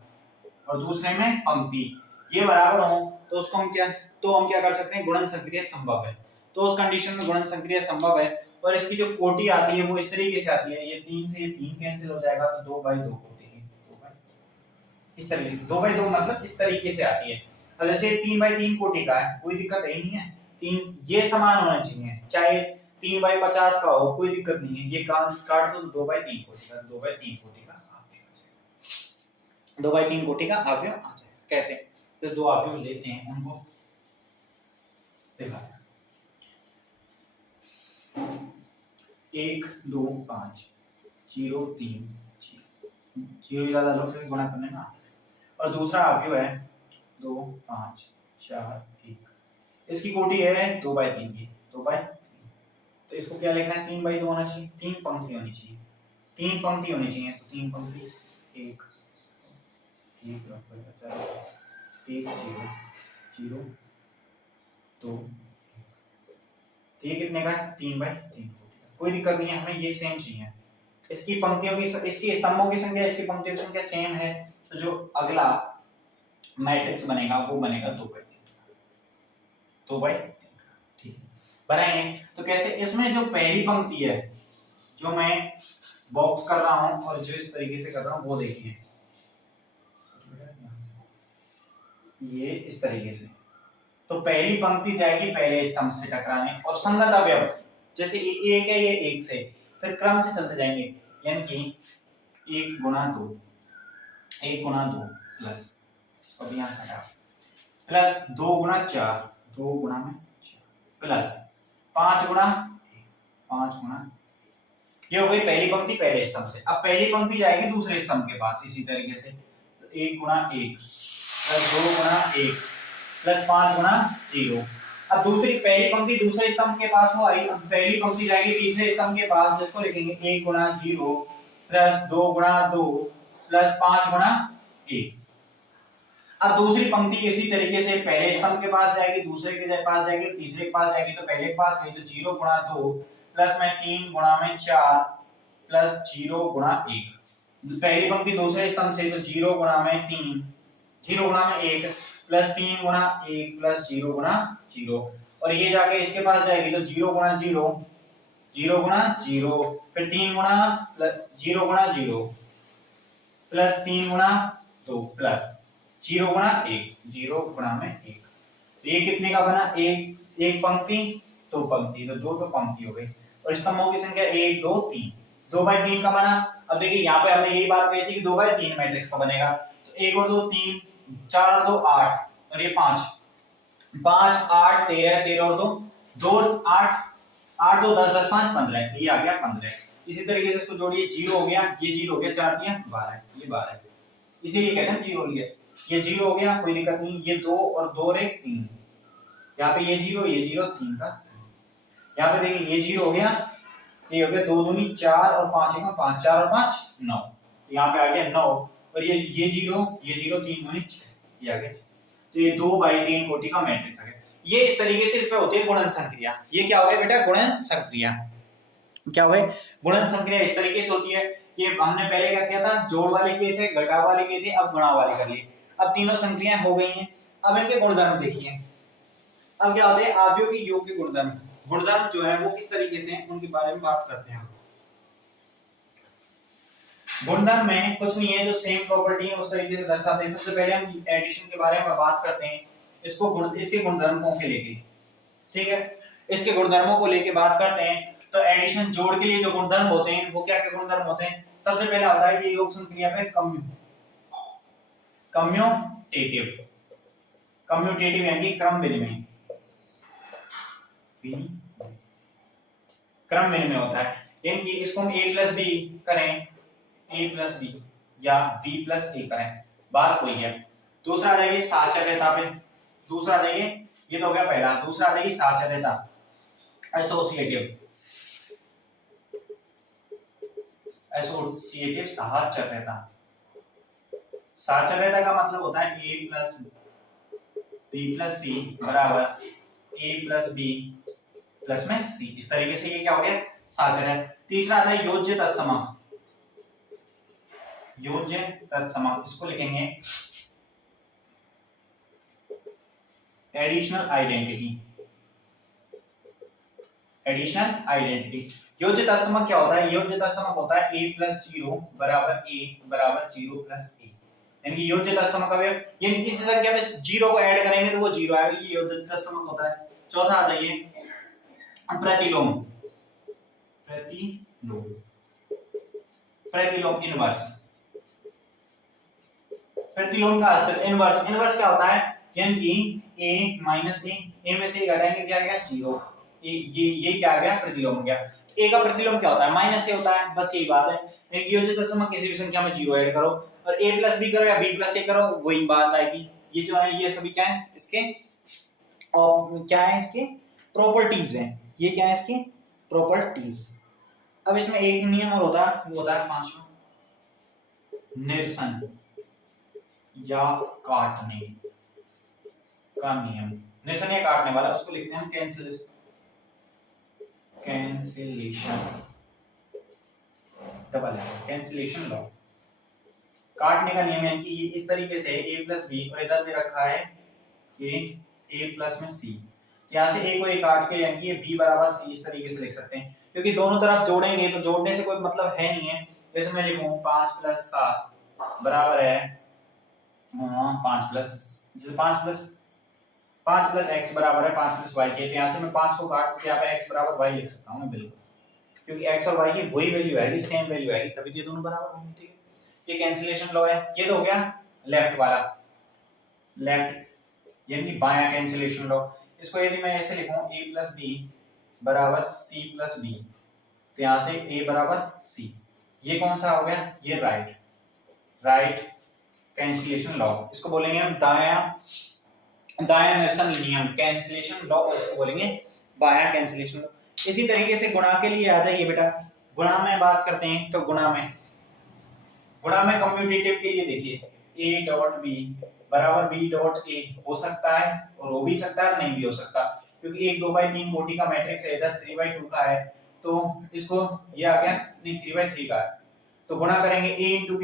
और दूसरे में पंक्ति ये बराबर हो, तो उसको हम क्या कर सकते हैं, गुणन संक्रिया संभव है। तो उस कंडीशन में गुणन संक्रिया संभव है। और इसकी जो कोटि आती है वो इस तरीके से आती है, ये 3 से ये 3 कैंसिल हो जाएगा तो 2/2 कोटि है, इस तरीके 2/2 मतलब इस तरीके से आती है। अब जैसे 3/3 कोटि का है, कोई दिक्कत है ही नहीं है, 3 ये समान होना चाहिए, चाहे 3/50 का हो कोई दिक्कत नहीं है, ये काट दो तो 2/3 कोटि का, 2/3 कोटि का 2/3 कोटि का अवयव आ जाएगा। कैसे, तो दो अवयव लेते हैं, उनको देखा 1 2 5 0 3 0 ज्यादा लो फिर गुणा करने में, और दूसरा अवयव है 2 5 4 1, इसकी कोटि है 2/3 की, 2/3, तो इसको क्या लिखना है, 3/2 होना चाहिए, 3 पंक्ति होनी चाहिए, 3 पंक्ति होनी चाहिए, तो 3 पंक्ति 1 1 0 0 2, तो ये कितने का है, 3/3, कोई दिक्कत नहीं है, हमें ये सेम चाहिए। इसकी पंक्तियों की, इसकी स्तंभों की संख्या, इसकी पंक्तियों की संख्या सेम है, तो जो अगला मैट्रिक्स बनेगा वो बनेगा 2/3, ठीक है, बनाएंगे। तो कैसे, इसमें जो पहली पंक्ति है जो मैं बॉक्स कर रहा हूं और जो इस तरीके से कर रहा हूं वो देखिए, ये इस तरीके से, तो पहली पंक्ति जाएगी पहले स्तंभ से टकराने, और संगत अवयव जैसे एक है ये एक से, फिर क्रम से चलते जाएंगे, यानी कि 1 गुणा 2 प्लस, अब यहाँ हटा, प्लस 2 गुणा 4 2 गुणा में 4, प्लस 5 गुणा 5 गुणा, ये हो गई पहली पंक्ति पहले स्तंभ से। अब पहली पंक्ति जाएगी दूसरे स्तंभ के पास इसी तरीके से, तो 1 गुणा 1 प्लस 2 गुणा 1 प्लस 5 गुणा 0। अब दूसरी पहली पंक्ति दूसरे स्तंभ के पास हो आई, अब पहली पंक्ति जाएगी तीसरे स्तंभ के पास, जिसको लिखेंगे 1 गुणा 0 प्लस 2 गुणा 2 प्लस 5 गुणा 1। अब दूसरी पंक्ति इसी तरीके से पहले स्तंभ के पास जाएगी, दूसरे के पास जाएगी, तीसरे के पास जाएगी, तो पहले के पास गई तो 0 गुणा 2 प्लस में 3 गुणा में 4 प्लस 0 गुणा 1। पहली पंक्ति दूसरे स्तंभ से, तो 0 गुणा में 3 0 गुणा में 1 प्लस 3 गुणा 1 प्लस 0 गुणा 0, और ये जाके इसके पास जाएगी तो 0 गुणा 0 0 गुणा 0, फिर 3 गुणा 0 गुणा 0 प्लस 3 गुणा 2 प्लस 0 गुणा 1 0 गुणा में 1, तो ये कितने का बना, एक पंक्ति 2 पंक्ति, तो 2 पंक्ति हो गई, और स्तंभों की संख्या 1 2 3, 2/3 का बना। अब देखिए यहाँ पे हमने यही बात कही थी कि 2/3 मैट्रिक्स का बनेगा, तो 1 और 2 3, 4 और 2 8, और ये 5 5 8 13 13 और 2 2 8 8 2 10 10 5 15, ये आ गया 15। इसी तरीके से इसको जोड़िए, 0 हो गया, ये 0 हो गया, 4 दिया 12, ये 12, इसीलिए कहते हैं जीरो लिया। ये जीरो हो गया, कोई दिक्कत नहीं। ये 2 और 2 और 1 3, यहाँ पे ये जीरो 3 का, यहाँ पे देखिए ये जीरो हो गया, ये हो गया 2 दूनी 4 और 5 का 5, 4 और 5 9, तो यहाँ पे आ गया 9। और ये जीरो 3 दूनी 6, ये आ गया। तो ये 2/3 कोटि का मैट्रिक्स आ गया। ये इस तरीके से इसमें होती है गुणन संक्रिया। ये क्या हो गया बेटा, गुणन संक्रिया। क्या हो गया, गुणन संक्रिया इस तरीके से होती है। ये हमने पहले क्या किया था, जोड़ वाले किए थे, घटाव वाले किए थे, अब गुणा वाले कर लिए। अब तीनों संक्रियाएं हो गई हैं। अब इनके गुणधर्म देखिए। अब क्या होते हैं, आव्यूह के योग के गुणधर्म। गुणधर्म जो है वो किस तरीके से हैं, उनके बारे में बात करते हैं। गुणधर्म में कुछ नहीं है, जो सेम प्रॉपर्टी है उस तरीके से दर्शाते हैं। सबसे पहले हम एडिशन के बारे में बात करते हैं, इसके गुणधर्मों के लेके, ठीक है। इसके गुणधर्मों को लेके बात करते हैं। तो एडिशन जोड़ के लिए जो गुणधर्म होते हैं वो क्या क्या गुणधर्म होते हैं। सबसे पहला होता है कि योग संक्रिया पे कम्यूटेटिव यानी क्रम विनिमय, क्रम विनिमय होता है। यानी कि इसको हम a+b करें, a+b या b+a करें, बात कोई है। दूसरा आ जाइए साचर्यता पे। दूसरा आ जाइए, ये तो हो गया पहला। दूसरा आ जाइए साचर्यता, एसोसिएटिव साहचर्यता। साहचर्यता का मतलब होता है a+b+c बराबर a+b प्लस में c। इस तरीके से ये क्या हो गया, साचर्य। तीसरा आता है योज्य तत्समक। योज्य तत्समक इसको लिखेंगे एडिशनल आइडेंटिटी। Additional identity. योज्य तत्समक क्या होता है, योज्य तत्समक होता है a+0 बराबर a बराबर 0 + a। यानी कि योज्य तत्समक अवयव, यानी किसी संख्या में 0 को ऐड करेंगे तो वो 0 आएगा, ये योज्य तत्समक होता है। चौथा आ जाइए प्रतिलोम। प्रतिलोम इनवर्स। प्रतिलोम का अस्तित्व, इनवर्स क्या होता है, यानी कि a माइनस a में से घटाएंगे क्या आएगा 0। ये क्या आ गया, प्रतिलोम हो गया। a का प्रतिलोम क्या होता है, माइनस a होता है, बस यही बात है। एक योज्य तत्समक किसी भी संख्या में 0 ऐड करो और a+b करो या b+a करो, वही बात आएगी। ये जो है ये सभी क्या है इसके, और क्या है इसके प्रॉपर्टीज हैं। ये क्या है इसकी प्रॉपर्टीज। अब इसमें एक नियम और होता है, वो होता है 5वां, निरसन या काटने का नियम। निरसन या काटने वाला, उसको लिखते हैं हम कैंसिलेशन लॉ। काटने का नियम है कि इस तरीके से a+b और इधर भी रखा है a+ में c, यहाँ से a को a काट के यानी कि ये b बराबर c इस तरीके से लिख सकते हैं। क्योंकि दोनों तरफ जोड़ेंगे तो जोड़ने से कोई मतलब है नहीं है। जैसे मैं लिखूं 5 + 7 बराबर है 5 + x बराबर है 5 + y के। तो यहाँ से मैं 5 को काट के यहाँ पे x बराबर y लिख सकता हूँ मैं, बिल्कुल, क्योंकि x और y की वही वैल्यू है, सेम वैल्यू है, तभी ये दोनों बराबर होंगे। ठीक है, ये कैंसिलेशन लॉ है। ये तो हो गया लेफ्ट वाला, लेफ्ट यानी कि बायां कैंसिलेशन लॉ। इसको यदि मैं ऐसे लिखूं a+b बराबर c + b, तो यहाँ से a बराबर c, ये कौन सा हो गया, ये राइट कैंसिलेशन लॉ। इसको बोलेंगे हम दायां निरसन नियम, कैंसिलेशन लॉ, इसको बोलेंगे बायां कैंसिलेशन लॉ। इसी तरीके से गुणा के लिए आ जाइए बेटा। गुणा में बात करते हैं, तो गुणा में कम्यूटेटिव के लिए देखिए a.b बराबर b.a हो सकता है और हो भी सकता है, नहीं भी हो सकता, क्योंकि 1 2/3 कोटि का मैट्रिक्स है, इधर 3/2 का है, तो इसको ये आ गया नहीं 3/3 का है, तो गुणा करेंगे a into b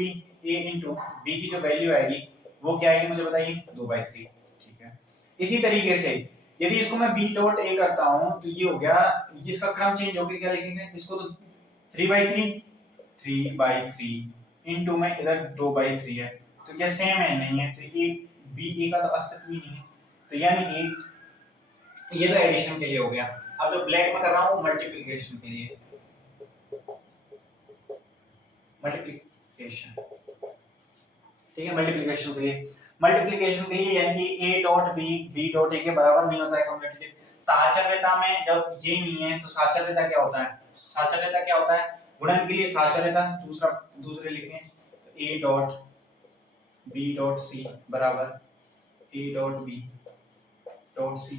की जो वैल्यू आएगी वो क्या आएगी मुझे बताइए 2/3। ठीक है, इसी तरीके से यदि इसको मैं b.a करता हूं तो ये हो गया, इसका क्रम चेंज हो गया, क्या लिखेंगे इसको, तो 3/3 इनटू में इधर 2/3 है, तो क्या सेम है, नहीं है, तो ये b का तो अस्तित्व ही नहीं है। तो यानी कि ये तो एडिशन के लिए हो गया। अब जो ब्लैक में कर रहा हूं मल्टीप्लिकेशन के लिए, ठीक है, मल्टीप्लिकेशन के लिए यानी कि a.b b.a के बराबर नहीं होता है कम्यूटेटिव। साहचर्यता में जब ये नहीं है तो साहचर्यता क्या होता है, गुणन के लिए साहचर्यता दूसरे लिखें a. बी डॉट सी बराबर a dot b dot c.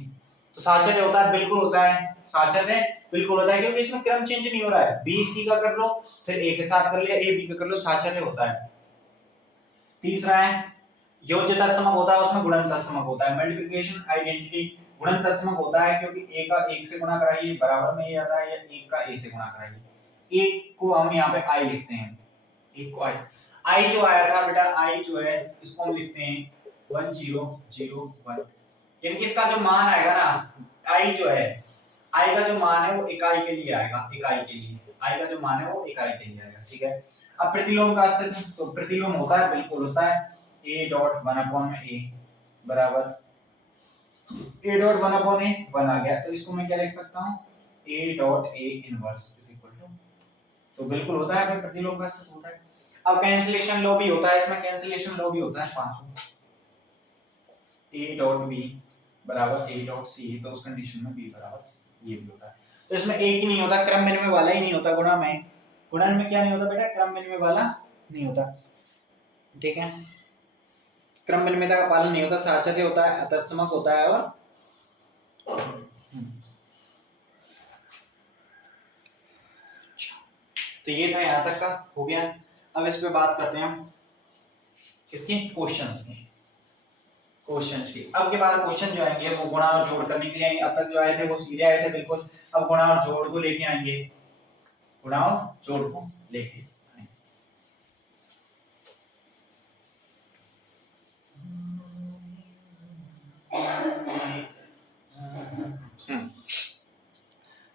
तो साहचर्य होता है, बिल्कुल होता है, साहचर्य बिल्कुल होता है, क्योंकि इसमें क्रम चेंज नहीं हो रहा है। बी सी का कर लो, फिर ए के साथ कर लिया, ए बी का कर लो, साहचर्य होता है। तीसरा है योज्य तत्समक होता है, उसमें गुणन तत्समक होता है। मल्टीप्लिकेशन आइडेंटिटी गुणन तत्समक होता है, क्योंकि ए का एक से गुणा कराइए बराबर में ये आता है, या एक का ए से गुणा कराइए। एक को हम यहाँ पे आई लिखते हैं, एक को आई, आई जो आया था बेटा, आई जो है इसको हम लिखते हैं 1001, यानी कि इसका जो मान आएगा ना, आई जो है, आई का जो मान है वो इकाई के लिए आएगा, इकाई के लिए आई का जो मान है वो इकाई के लिए आएगा, ठीक है। अब प्रतिलोम का अस्तित्व, तो प्रतिलोम होता है, बिल्कुल होता है। a डॉट 1/a बराबर a डॉट 1/a 1 आ गया, तो इसको मैं क्या लिख सकता हूँ, a dot a inverse is equal to, तो बिल्कुल होता है, फिर प्रतिलोम का अस्तित्व होता है। अब कैंसिलेशन लॉ भी होता है, इसमें कैंसिलेशन लॉ भी होता है पांचों, a डॉट b बराबर a डॉट c, तो उस कंडीशन में b बराबर c, ये भी होता है। तो इसमें एक ही नहीं होता, क्रम विनिमय वाला ही नहीं होता, गुणा में, गुणन में क्या नहीं होता बेटा, क्रम विनिमय वाला नहीं होता, ठीक है। क्रम विनिमयता का पालन नहीं होता, साहचर्य होता है, तत्समक होता है, और तो ये था यहाँ तक का, हो गया। अब इस पे बात करते हैं हम किसकी, क्वेश्चंस की, क्वेश्चंस की। अब के बाद क्वेश्चन जो आएंगे वो गुणा और जोड़ करने के लिए आएंगे, अब तक जो आए थे वो सीधे आए थे बिल्कुल, अब गुणा और जोड़ को लेके आएंगे, गुणा और जोड़ को लेके आएंगे।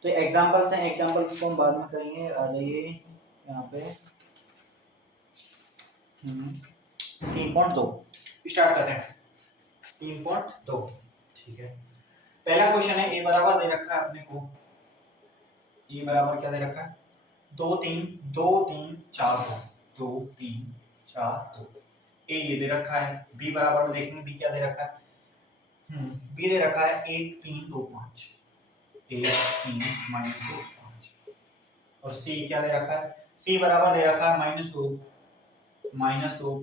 तो एग्जांपल्स हैं, एग्जांपल्स को हम बाद में करेंगे, आ जाइए यहाँ पे 3.2 स्टार्ट करते हैं। 3.2 ठीक है। पहला क्वेश्चन है, ए बराबर दे रखा है अपने को, ए बराबर क्या दे रखा है, 2 3 2 3 4 2 2 3 4 2, ए ये दे रखा है। बी बराबर में देखेंगे बी क्या दे रखा है, बी दे रखा है 1 3 2 5, 1 3 -2 5, और सी क्या दे रखा है, सी बराबर दे रखा है -2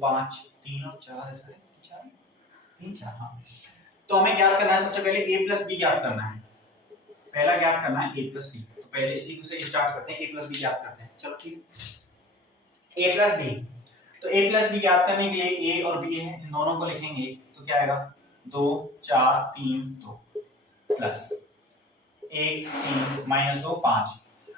5 3 और 4 ऐसा है, 4 3 4, हाँ। तो हमें ज्ञात करना है, सबसे पहले a प्लस बी ज्ञात करना है, पहला ज्ञात करना है a प्लस बी। तो पहले इसी को से स्टार्ट करते हैं, a प्लस बी ज्ञात करते हैं, चलो ठीक है। a प्लस बी, तो a प्लस बी ज्ञात करने के लिए a और b है, इन दोनों को लिखेंगे, तो क्या आएगा 2 4 3 2 प्लस 1 3 -2 5।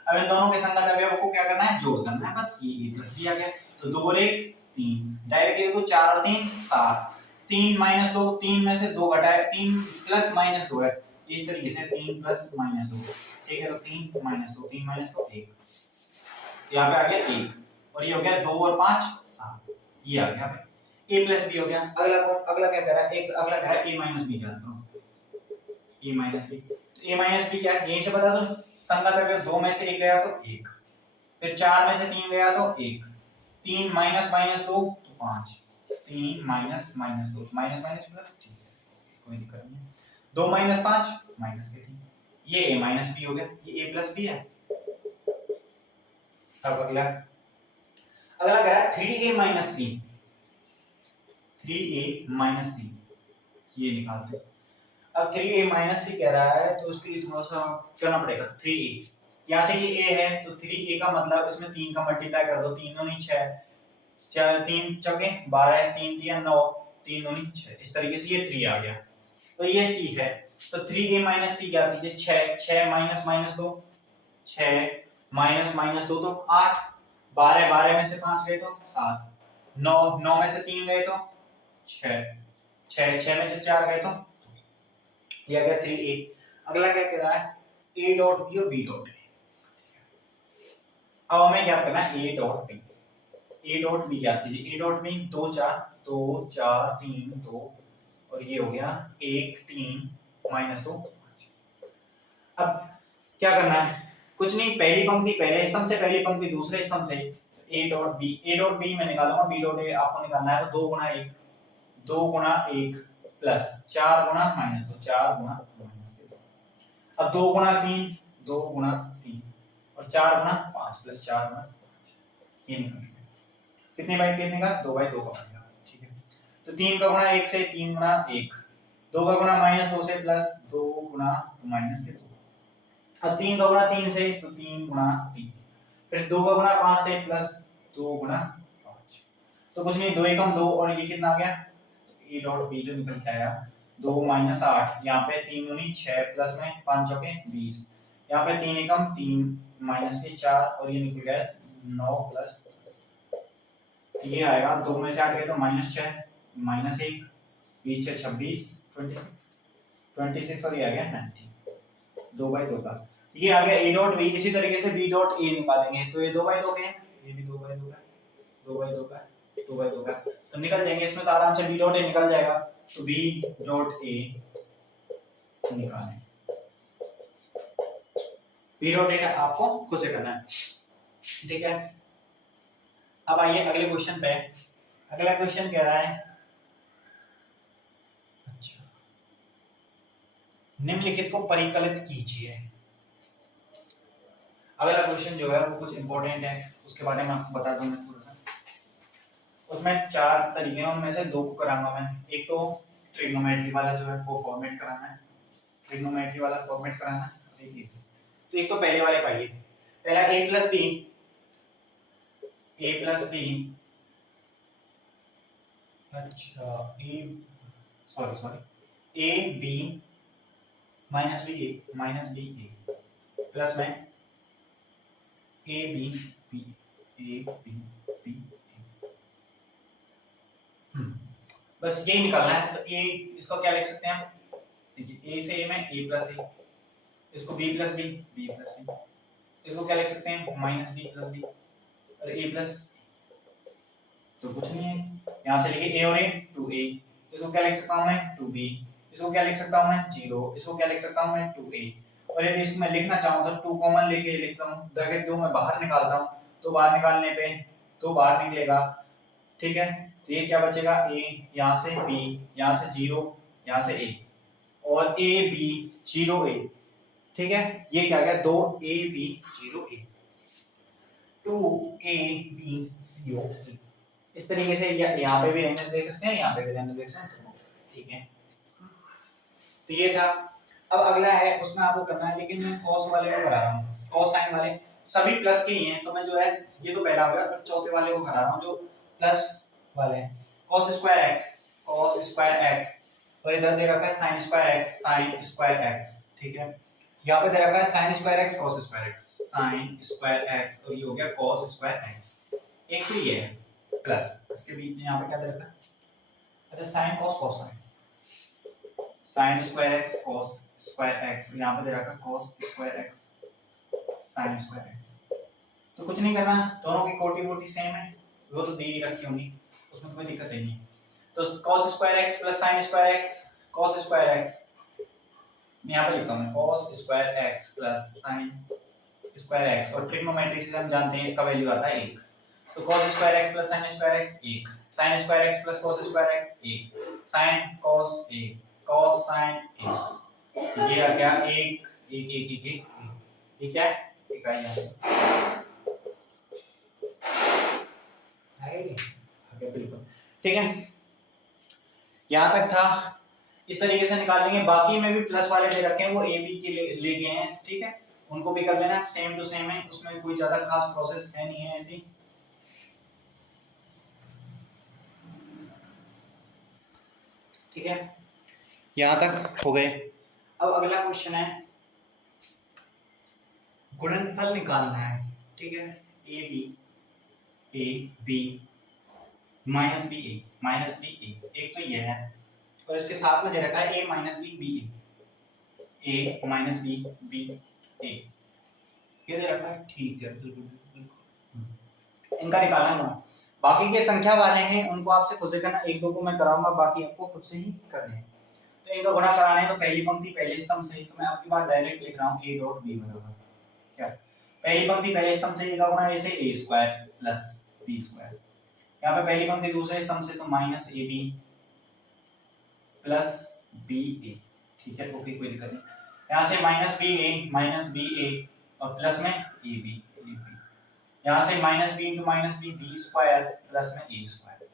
अब इन दोनों के संगत अवयव को क्या करना है, जोड़ करना है, बस ये a प्लस बी आ गया। तो 2 और 1 3, डायरेक्ट लिख दो, 4 और 3 7, 3 -2, 3 में से 2 घटाए, 3 प्लस -2 है, इस तरीके से 3 प्लस -2, ठीक है। तो 3 -2 3 -2 1, यहाँ पे आ गया 1, और ये हो गया 2 और 5 7, ये आ गया भाई a प्लस बी हो गया। अगला क्या कह रहा है, एक अगला कह रहा है a माइनस बी ज्ञात करो, a माइनस बी। तो a माइनस बी क्या है, यहीं से बता दो, संगत अवयव 2 में से 1 गया तो 1, फिर 4 में से 3 गया तो 1, 3 -2 तो 5, 3 -2 माइनस माइनस प्लस, ठीक है, कोई दिक्कत नहीं है। 2 -5 माइनस के 3, ये a माइनस बी हो गया, ये a प्लस बी है। अब अगला कह रहा है 3a माइनस सी, 3a माइनस सी, ये निकालते हैं। अब 3a माइनस सी कह रहा है, तो उसके लिए थोड़ा सा करना पड़ेगा। 3a यहाँ से ये a है, तो 3a का मतलब इसमें 3 का मल्टीप्लाई कर दो, 3 दूनी 6, 4 3 चौके 12, 3 3 9, 3 दूनी 6, इस तरीके से ये 3 आ गया। तो ये c है, तो 3a माइनस सी क्या कीजिए, 6 6 माइनस 2, 6 माइनस 2 तो 8, 12 12 में से 5 गए तो 7, 9 9 में से 3 गए तो 6, 6 में से 4 गए तो ये आ गया 3a। अगला क्या कह रहा है, a डॉट b और b डॉट a। अब हमें क्या करना है, a dot b, a dot b क्या कीजिए, a डॉट b 2 4 2 4 3 2, और ये हो गया 1 3 -2 5। अब क्या करना है, कुछ नहीं, पहली पंक्ति पहले स्तंभ से, पहली पंक्ति दूसरे स्तंभ से, a डॉट b मैं निकालूंगा, b डॉट a आपको निकालना है, तो 2 गुना 1 2 गुना 1 प्लस 4 गुना -2 4 गुना -2, अब 2 गुना 3 2 गुना 3 और 4 गुना 5 प्लस 4 गुना 5, ये निकल गया। कितने बाई कितने का, 2 बाई 2 का बनेगा, ठीक है। 3 का गुणा 1 से 3 गुणा 1, 2 का गुणा -2 से प्लस 2 गुणा माइनस के 2, अब 3 का गुणा 3 से तो 3 गुणा 3, फिर 2 का गुणा 5 से प्लस 2 गुणा 5, तो कुछ नहीं 2 एकम 2 और ये कितना आ गया ए डॉट बी जो निकल के आया 2 - 8, यहाँ पे 3 दूनी 6 प्लस में 5 चौके 20, यहाँ पे 3 एकम 3 माइनस के 4 और ये निकल गया 9 प्लस, ये आएगा 2 में से 8 गए तो -6 -1 20 से 26 26 और ये आ गया 90, 2/2 का ये आ गया ए डॉट बी। इसी तरीके से बी डॉट ए निकालेंगे तो ये 2/2 के हैं, ये भी 2/2 का 2/2 का 2/2 का, तो निकल जाएंगे इसमें तो आराम से बी डॉट ए निकल जाएगा, तो बी डॉट ए निकालें, बी डॉट ए आपको खुद से करना है, ठीक है। अब आइए अगले क्वेश्चन पे, अगला क्वेश्चन कह रहा है अच्छा निम्नलिखित को परिकलित कीजिए। अगला क्वेश्चन जो है वो कुछ इंपॉर्टेंट है, उसके बारे में आपको बता दूं मैं थोड़ा सा। उसमें 4 तरीके हैं, उनमें से 2 को कराऊंगा मैं। एक तो ट्रिग्नोमेट्री वाला जो है वो फॉर्मेट कराना है, ट्रिग्नोमेट्री वाला फॉर्मेट कराना है, ठीक है। तो एक तो पहले वाले पाइए, पहला a प्लस बी अच्छा a b minus b a plus में ए बी बी बस यही निकालना है। तो ए इसको क्या लिख सकते हैं हम, देखिए ए से ए में ए प्लस ए, इसको बी प्लस बी इसको क्या लिख सकते हैं माइनस बी प्लस बी और ए प्लस, तो कुछ नहीं है, यहाँ से लिखिए ए और ए 2a, इसको क्या लिख सकता हूँ मैं 2b, इसको क्या लिख सकता हूँ मैं 0, इसको क्या लिख सकता हूँ मैं 2a, और यदि इसको मैं लिखना चाहूँ तो 2 कॉमन लेके लिखता हूँ, ब्रैकेट 2 मैं बाहर निकालता हूँ तो बाहर निकालने पे 2 बाहर निकलेगा, ठीक है। तो ये क्या बचेगा a, यहाँ से b, यहाँ से 0, यहाँ से a और a b 0a, ठीक है। ये क्या गया 2a b 0a 2a b 0a, इस तरीके से यहाँ पे भी रहने दे सकते हैं, यहाँ पे भी रहने दे सकते हैं, ठीक है। तो ये था। अब अगला है उसमें आपको करना है, लेकिन मैं cos वाले को करा रहा हूँ, cos sin वाले सभी प्लस के ही हैं, तो मैं जो है ये तो पहला हो गया, और चौथे वाले को करा रहा हूँ जो प्लस वाले हैं, cos स्क्वायर x और इधर दे रखा है sin स्क्वायर x, ठीक है। यहाँ पे दे रखा है sin square x cos square x और ये हो गया cos स्क्वायर x, एक तो ये है प्लस, इसके बीच में यहाँ पे क्या दे रखा है, अच्छा sin cos sin square x cos square x, यहाँ पे दे रखा है cos square x sin square x, तो कुछ नहीं करना, दोनों की कोटि वोटी सेम है, वो तो दी ही रखी होंगी, उसमें कोई दिक्कत नहीं है। तो cos square x plus sin square x cos square x, मैं यहाँ पे लिखता हूँ cos square x plus sin square x, और ट्रिग्नोमेट्री से हम जानते हैं इसका वैल्यू आता है 1, तो cos square x plus sin square x 1, sin square x plus cos square x 1, sin cos 1 cos sin 1, ये आ गया 1 1 1 1 1, ये क्या है इकाई है, आगे बिल्कुल ठीक है। यहाँ तक था, इस तरीके से निकाल लेंगे। बाकी में भी प्लस वाले दे रखे हैं, वो ए बी के ले गए हैं, ठीक है, उनको भी कर लेना, सेम टू सेम है, उसमें कोई ज्यादा खास प्रोसेस है नहीं है ऐसी। ठीक है, यहां तक हो गए। अब अगला क्वेश्चन है गुणनफल निकालना है, ठीक है, ए बी माइनस बी ए, एक तो ये है और इसके साथ में दे रखा है ए माइनस बी बी ए माइनस बी बी ए, ये दे रखा है, ठीक है, बिल्कुल इनका निकालना है। बाकी के संख्या वाले हैं उनको आपसे खुद से करना, एक दो को मैं कराऊंगा, बाकी आपको खुद से ही करने हैं। तो इनका गुणा कराना है तो पहली पंक्ति पहले स्तंभ से, तो मैं आपकी बात डायरेक्ट लिख रहा हूँ a डॉट b बराबर क्या, पहली पंक्ति पहले स्तंभ से का गुणा a से a square plus b square, यहाँ पे पहली पंक्ति दूसरे स्तंभ से तो माइनस ab प्लस ba, ठीक है, ओके, कोई दिक्कत नहीं। यहाँ से माइनस ba और प्लस में ab, यहाँ से minus b into minus b b square plus में ए स्क्वायर,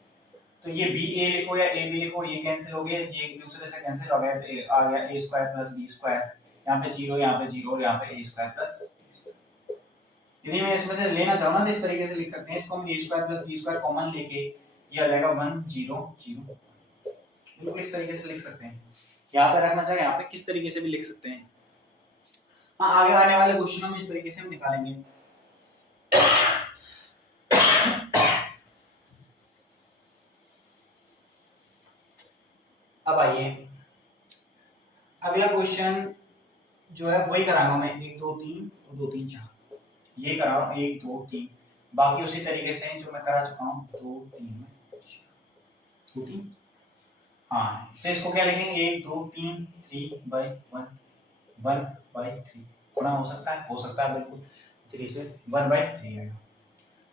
तो ये बी ए लिखो या ए बी लिखो, ये कैंसिल हो गया, ये एक दूसरे से कैंसिल हो गया, तो आ गया ए स्क्वायर प्लस बी स्क्वायर, यहाँ पे जीरो, यहाँ पे जीरो और यहाँ पे ए स्क्वायर प्लस। यदि मैं इसमें से लेना चाहूँ ना तो इस तरीके से लिख सकते हैं, इसको हम A square plus B square common लेके ये आ जाएगा 1 0 0, बिल्कुल इस तरीके से लिख सकते हैं। यहाँ पे रखना चाहे यहाँ पे किस तरीके से भी लिख सकते हैं। हाँ, आगे आने वाले क्वेश्चन में इस तरीके से हम निकालेंगे। अब आइए अगला क्वेश्चन जो है वही कराऊंगा मैं, 1 2 3 और 2 3 4, ये करा रहा हूँ 1 2 3, बाकी उसी तरीके से जो मैं करा चुका हूँ 2 3 में 2 3। हाँ, तो इसको क्या लिखेंगे, 1 2 3 3 बाई 1 1 बाई 3 गुणा हो सकता है बिल्कुल, 3 से 1 बाई 3 आएगा।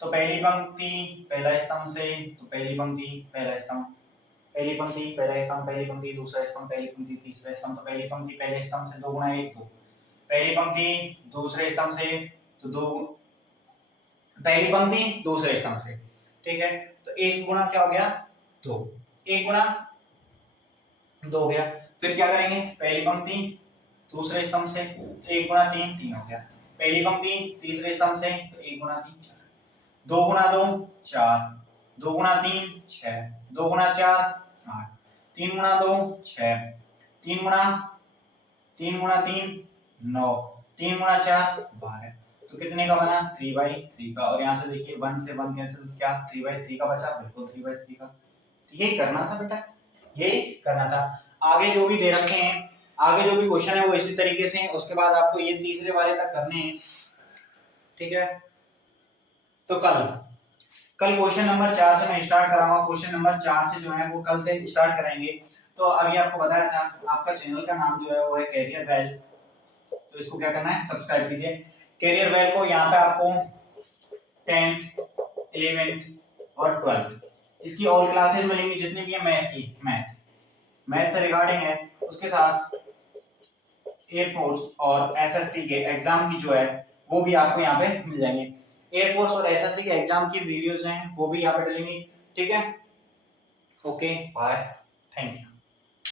तो पहली पंक्ति पहला स्तंभ से, तो पहली पंक्ति पहला स्तंभ, पहली पंक्ति पहला स्तंभ, पहली पंक्ति दूसरा स्तंभ, पहली पंक्ति तीसरा स्तंभ, तो पहली पंक्ति पहले स्तंभ से 2 गुणा 1 2, पहली पंक्ति दूसरे स्तंभ से तो 2, पहली पंक्ति दूसरे स्तंभ से, ठीक है। तो 1 गुणा क्या हो गया 2, 1 गुणा 2 हो गया। फिर क्या करेंगे, पहली पंक्ति दूसरे स्तंभ से, तो 1 गुणा 3 3 हो गया, पहली पंक्ति तीसरे स्तंभ से, तो 1 गुणा 3 4, 2 गुणा 2 4, 2 गुणा 3 6, 2 गुणा 4 8, 3 गुणा 2 6, 3 गुणा 3 9, 3 गुणा 4 12, तो कितने का बना 3/3 का। और यहाँ से देखिए 1 से 1 कैंसिल, क्या 3/3 का बचा, बिल्कुल 3/3 का। यही करना था बेटा, यही करना था। आगे जो भी दे रखे हैं, आगे जो भी क्वेश्चन है वो इसी तरीके से है, उसके बाद आपको ये तीसरे वाले तक करने हैं, ठीक है। तो कल क्वेश्चन नंबर 4 से मैं स्टार्ट कराऊंगा, क्वेश्चन नंबर 4 से जो है वो कल से स्टार्ट कराएंगे। तो अभी आपको बताया था, आपका चैनल का नाम जो है वो है कैरियर वेल, तो इसको क्या करना है, सब्सक्राइब कीजिए कैरियर वेल को। यहाँ पे आपको 10th 11th और 12th इसकी ऑल क्लासेस मिलेंगी, जितनी भी है मैथ से रिगार्डिंग है, उसके साथ एयरफोर्स और एसएससी के एग्जाम की जो है वो भी आपको यहाँ पे मिल जाएंगे। एयरफोर्स और एसएससी के एग्जाम की वीडियोस हैं वो भी यहाँ पे डलेंगी, ठीक है। Okay bye, thank you.